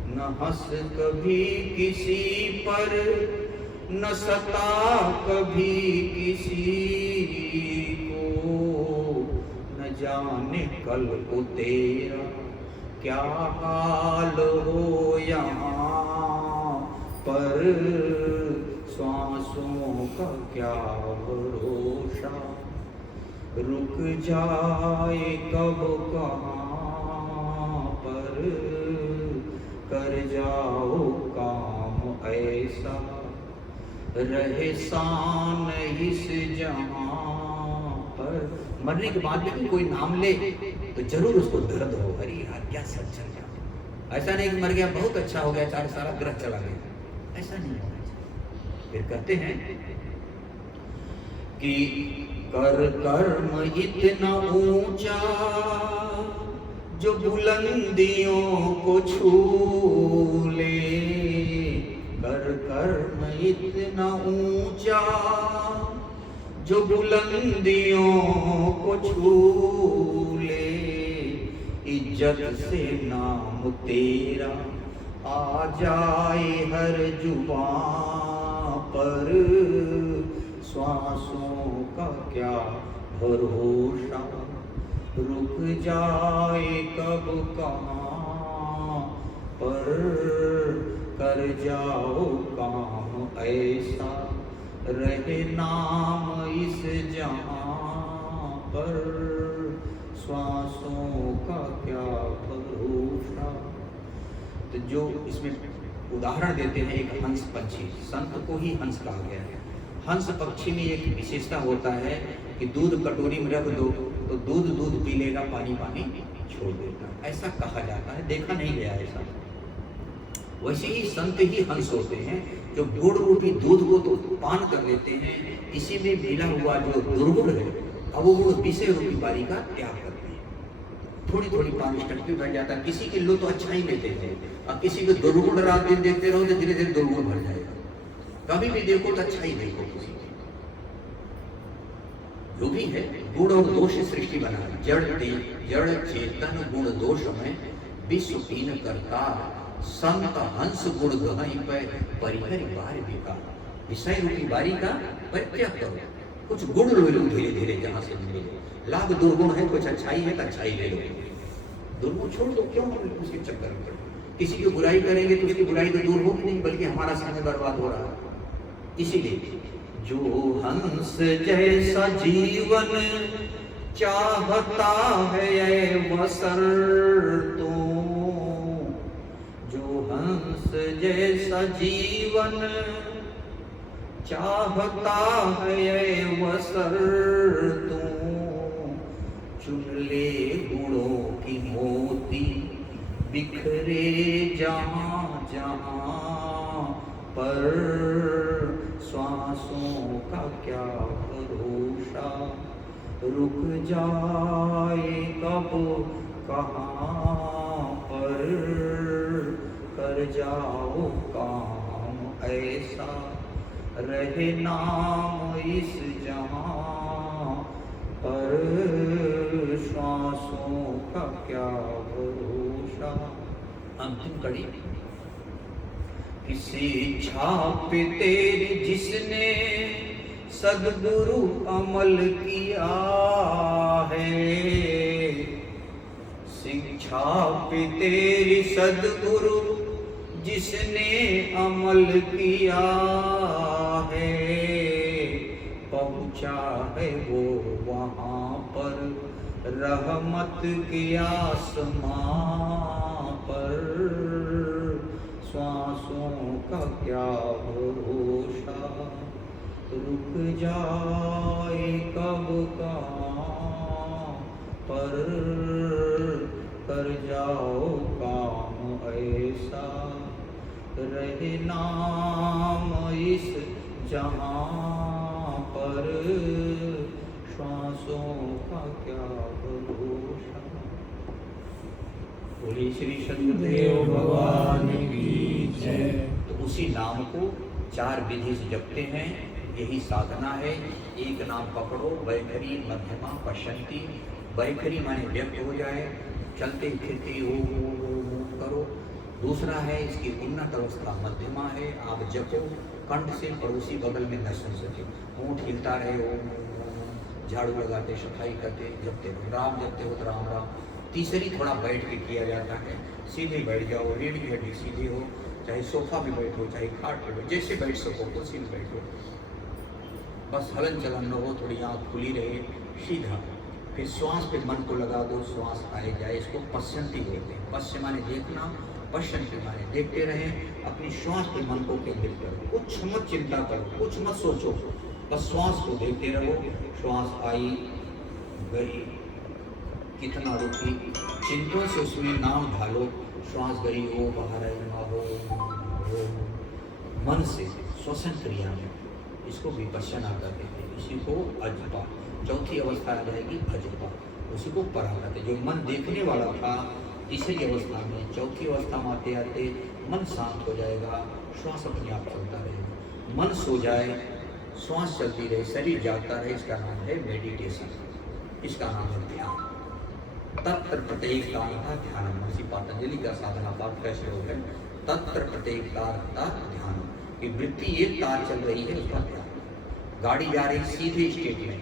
न हंस कभी किसी पर, न सता कभी किसी को, न जाने कल को तेरा क्या हाल हो यहाँ पर, श्वासों का क्या भरोसा, रुक जाए कब कहाँ पर, कर जाओ काम ऐसा, रहे शान इस जहाँ पर। मरने के बाद भी कोई नाम ले तो जरूर उसको दर्द हो, अरे यार क्या सज्जन था, ऐसा नहीं कि मर गया बहुत अच्छा हो गया, सारा ग्रह चला गया, ऐसा नहीं होना चाहिए। फिर कहते हैं कि कर कर्म इतना ऊंचा, जो बुलंदियों को छू ले, कर कर्म इतना ऊंचा, जो बुलंदियों को छू ले, इज्जत से नाम तेरा आ जाए हर जुबां पर, श्वासों का क्या भरोसा, रुक जाए कब कहाँ पर, कर जाओ काम ऐसा, रहे नाम इस जहाँ पर, श्वासों का क्या भरोसा। तो जो इसमें उदाहरण देते हैं, एक हंस पक्षी, संत को ही हंस कहा गया है। हंस पक्षी में एक विशेषता होता है कि दूध कटोरी में रख दो तो दूध पी लेगा, पानी छोड़ देगा, ऐसा कहा जाता है, देखा नहीं गया ऐसा। वैसे ही संत ही हंस होते हैं, जो गुड़ रूपी दूध को तो पान कर लेते हैं, इसी में मिला हुआ जो दुर्गुण है, अब वो गुण विषय रूपी बारी का त्याग करते हैं। थोड़ी थोड़ी पानी टटके बैठ जाता है, किसी के लो तो अच्छा ही लेते थे, और किसी को दुर्गुण रात दिन देखते रहो तो धीरे धीरे दुर्गुण भर जाएगा। कभी भी देखो तो अच्छा ही देखो। किसी जो भी है, गुण और दोष सृष्टि बना, जड़ चेतन गुण दोष में विश्व पीन करता, संत हंस गुण गहई पे परिहरि बार विकार। विषय रूपी बारी का परित्याग करो, कुछ गुण ले लो धीरे धीरे, जहां से मिले। लाभ दुर्गुण है, कुछ अच्छाई है तो अच्छाई ले लो, दुर्गुण छोड़ दो, क्यों उसके चक्कर में पड़े। किसी की बुराई करेंगे तो उसकी बुराई तो दूर होगी नहीं, बल्कि हमारा समय बर्बाद हो रहा है। इसीलिए जो हंस जैसा जीवन चाहता है वसर तो, जो हंस जैसा जीवन चाहता है वसर तो, चुन ले गुणों की मोती बिखरे जहाँ जहाँ पर, श्वासों का क्या भरोसा, रुक जाए कब कहाँ पर, कर जाओ काम ऐसा, रहे नाम इस जहां पर, श्वासों का क्या भरोसा। अंतिम कड़ी, किसी छाप तेरी जिसने सद्गुरु अमल किया है, शिक्षा पे तेरी सद्गुरु जिसने अमल किया है, पहुंचा है वो वहां पर रहमत के आसमां पर, श्वासों का क्या भरोसा, रुक जाए कब कहाँ पर, कर जाओ काम ऐसा, रहे नाम इस जहां पर, श्वासों का क्या भरोसा। बोलिए श्री सद्गुरुदेव भगवान की जय। तो उसी नाम को 4 विधि से जपते हैं, यही साधना है। एक नाम पकड़ो, वैखरी मध्यमा पश्यंती। वैखरी माने व्यक्त हो जाए, चलते फिरते ओम करो। दूसरा है इसकी उन्नत अवस्था मध्यमा है, आप जपो कंठ से, पड़ोसी बगल में न सुन सके, ऊँट हिलता रहे ओम, झाड़ू लगाते सफाई करते जपते हो, राम जपते हो तो राम राम। तीसरी थोड़ा बैठ के किया जाता है, सीधे बैठ जाओ, रीढ़ की हड्डी सीधी हो, चाहे सोफा पे बैठो चाहे खाट पे बैठो, जैसे बैठ सको कुर्सी में बैठो, बस हलन चलन न हो, थोड़ी आँख खुली रहे, सीधा। फिर श्वास पे मन को लगा दो, श्वास आए जाए, इसको पश्यंती बोलते हैं। पश्य माने देखना, पश्यंती माने देखते रहें, अपनी श्वास पे मन को केंद्रित करो, कुछ मत चिंता करो, कुछ मत सोचो, बस श्वास को देखते रहो। श्वास आई गई, कितना रुकी, चिंतों से उसमें नाम ढालो, श्वास गई हो बाहर आई हो, मन से श्वसन क्रिया में, इसको विपश्यना कहते हैं, इसी को अजपा। चौथी अवस्था आ जाएगी अजपा, उसी को परा कहते हैं। जो मन देखने वाला था तीसरी अवस्था में, चौथी अवस्था में आते आते मन शांत हो जाएगा, श्वास अपने आप चलता रहेगा। मन सो जाए, श्वास चलती रहे, शरीर जागता रहे, इसका नाम है मेडिटेशन, इसका नाम है ध्यान। तत्र प्रत्येकता ध्यान, महर्षि पतंजलि का साधना पाठ कैसे हो गए, तत्र प्रत्येकता ध्यान, कि वृत्ति एक तार चल रही है उसका ध्यान, गाड़ी जा रही सीधे स्टेट में,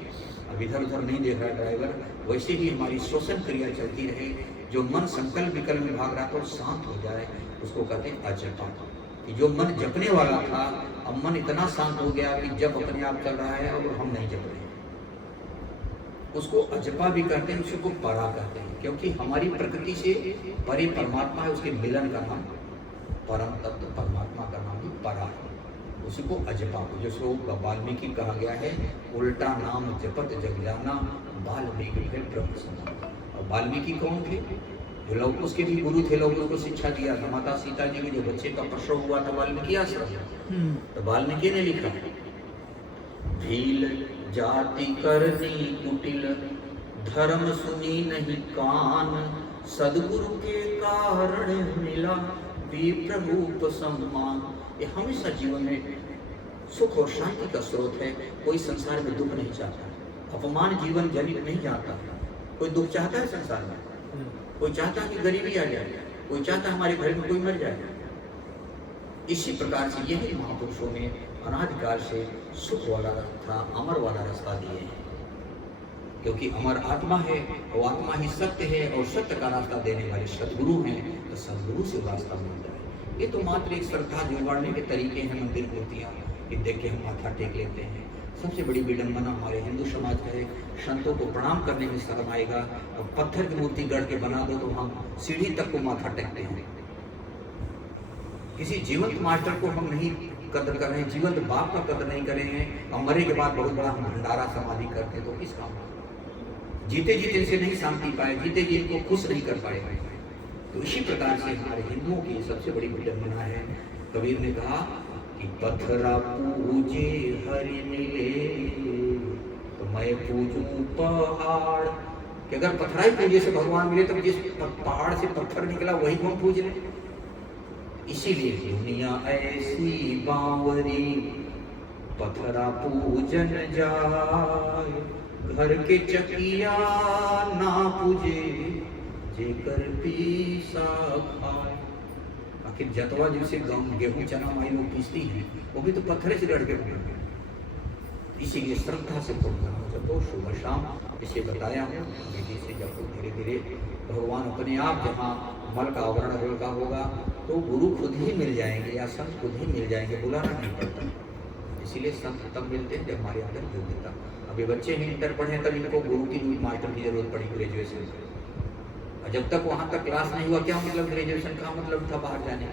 अब इधर उधर नहीं देख रहा ड्राइवर, वैसे ही हमारी श्वसन क्रिया चलती रहे। जो मन संकल्प विकल्प में भाग रहा था शांत हो जाए, उसको कहते हैं अजपा। कि जो मन जपने वाला था, अब मन इतना शांत हो गया कि जप अपने आप चल रहा है और हम नहीं जप रहे, उसको अजपा भी कहते हैं, उसको परा कहते हैं, क्योंकि हमारी प्रकृति से परे परमात्मा है, उसके मिलन का नाम परम तत्व परमात्मा का नाम ही परा है, उसी को अजपा। जिसको वाल्मीकि कहा गया है, उल्टा नाम जपत जग जाना, वाल्मीकि फिर ब्रह्म समान। और वाल्मीकि कौन थे? जो लोग उसके भी गुरु थे, लोग उसको शिक्षा दिया था। माता सीता जी के जो बच्चे का प्रसव हुआ था वाल्मीकि आश्रम, तो वाल्मीकि ने लिखा, भील जाति करनी कुटिल, धर्म सुनी नहीं कान, सदगुरु के कारण मिला विप्र रूप सम्मान। ये हमेशा जीवन में सुख और शांति का स्रोत है। कोई संसार में दुख नहीं चाहता, अपमान जीवन जनित नहीं चाहता। कोई दुख चाहता है संसार में? कोई चाहता है कि गरीबी आ जाए, कोई चाहता हमारे घर में कोई मर जाए। इसी प्रकार से यही महापुरुषों ने अनादिकाल से सुख वाला रास्ता, अमर वाला रास्ता दिए हैं, क्योंकि अमर आत्मा है और आत्मा ही सत्य है, और सत्य का रास्ता देने वाले सदगुरु हैं, तो सदगुरु से रास्ता मिल जाए। ये तो मात्र एक श्रद्धा जोड़ने के तरीके हैं, मंदिर मूर्तियाँ कि देख के हम माथा टेक लेते हैं। सबसे बड़ी विडंबना हमारे हिंदू समाज का है, संतों को प्रणाम करने में शर्म आएगा, और पत्थर की मूर्ति गढ़ के बना दो तो हम सीढ़ी तक को माथा टेकते हैं। किसी जीवंत मास्टर को हम नहीं कदर कर रहे हैं, जीवंत बाप का कदर नहीं कर रहे हैं, और मरे के बाद बहुत बड़ा हम भंडारा समाधि करते, तो किस काम? जीते जीते इनसे नहीं शांति पाए, जीते जी इनको खुश नहीं कर पाए। तो इसी प्रकार से हमारे हिंदुओं की सबसे बड़ी विडंबना है। कबीर ने कहा कि पत्थरा पूजे हरि मिले, तो मैं पूजूं पहाड़। कि अगर पत्थराई पूजे से भगवान मिले, तो जिस पहाड़ से पत्थर निकला वही को हम पूज लें। इसीलिए दुनिया ऐसी बावरी पथरा पूजन जाए, घर के चकिया ना पूजे जेकर पीसा खाए। आखिर जतवा जिसे गेहूं चना माई लोग पीसती हैं वो भी तो पत्थर से लड़के बनाते हैं। इसीलिए श्रद्धा से प्रोग्राम जपो सुबह शाम, इसे बताया हूँ विधि से जपो। धीरे धीरे भगवान अपने आप जहाँ मल का आवरण हल्का होगा तो गुरु खुद ही मिल जाएंगे या संत खुद ही मिल जाएंगे, बुलाना नहीं पड़ता। इसीलिए संत तब मिलते हैं जब हमारे अंदर योग्यता। अभी बच्चे ही इंटर पढ़े तब इनको गुरु की मास्टर की जरूरत पड़ी ग्रेजुएशन। जब तक वहाँ तक क्लास नहीं हुआ क्या मतलब ग्रेजुएशन का मतलब था बाहर जाने।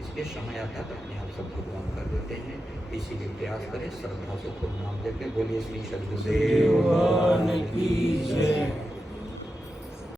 इसलिए समय आता तो अपने आप सब भगवान कर देते हैं। इसीलिए प्रयास करें, श्रद्धा से खुद नाम लेके बोलिए श्री सद्गुरुदेव की जय।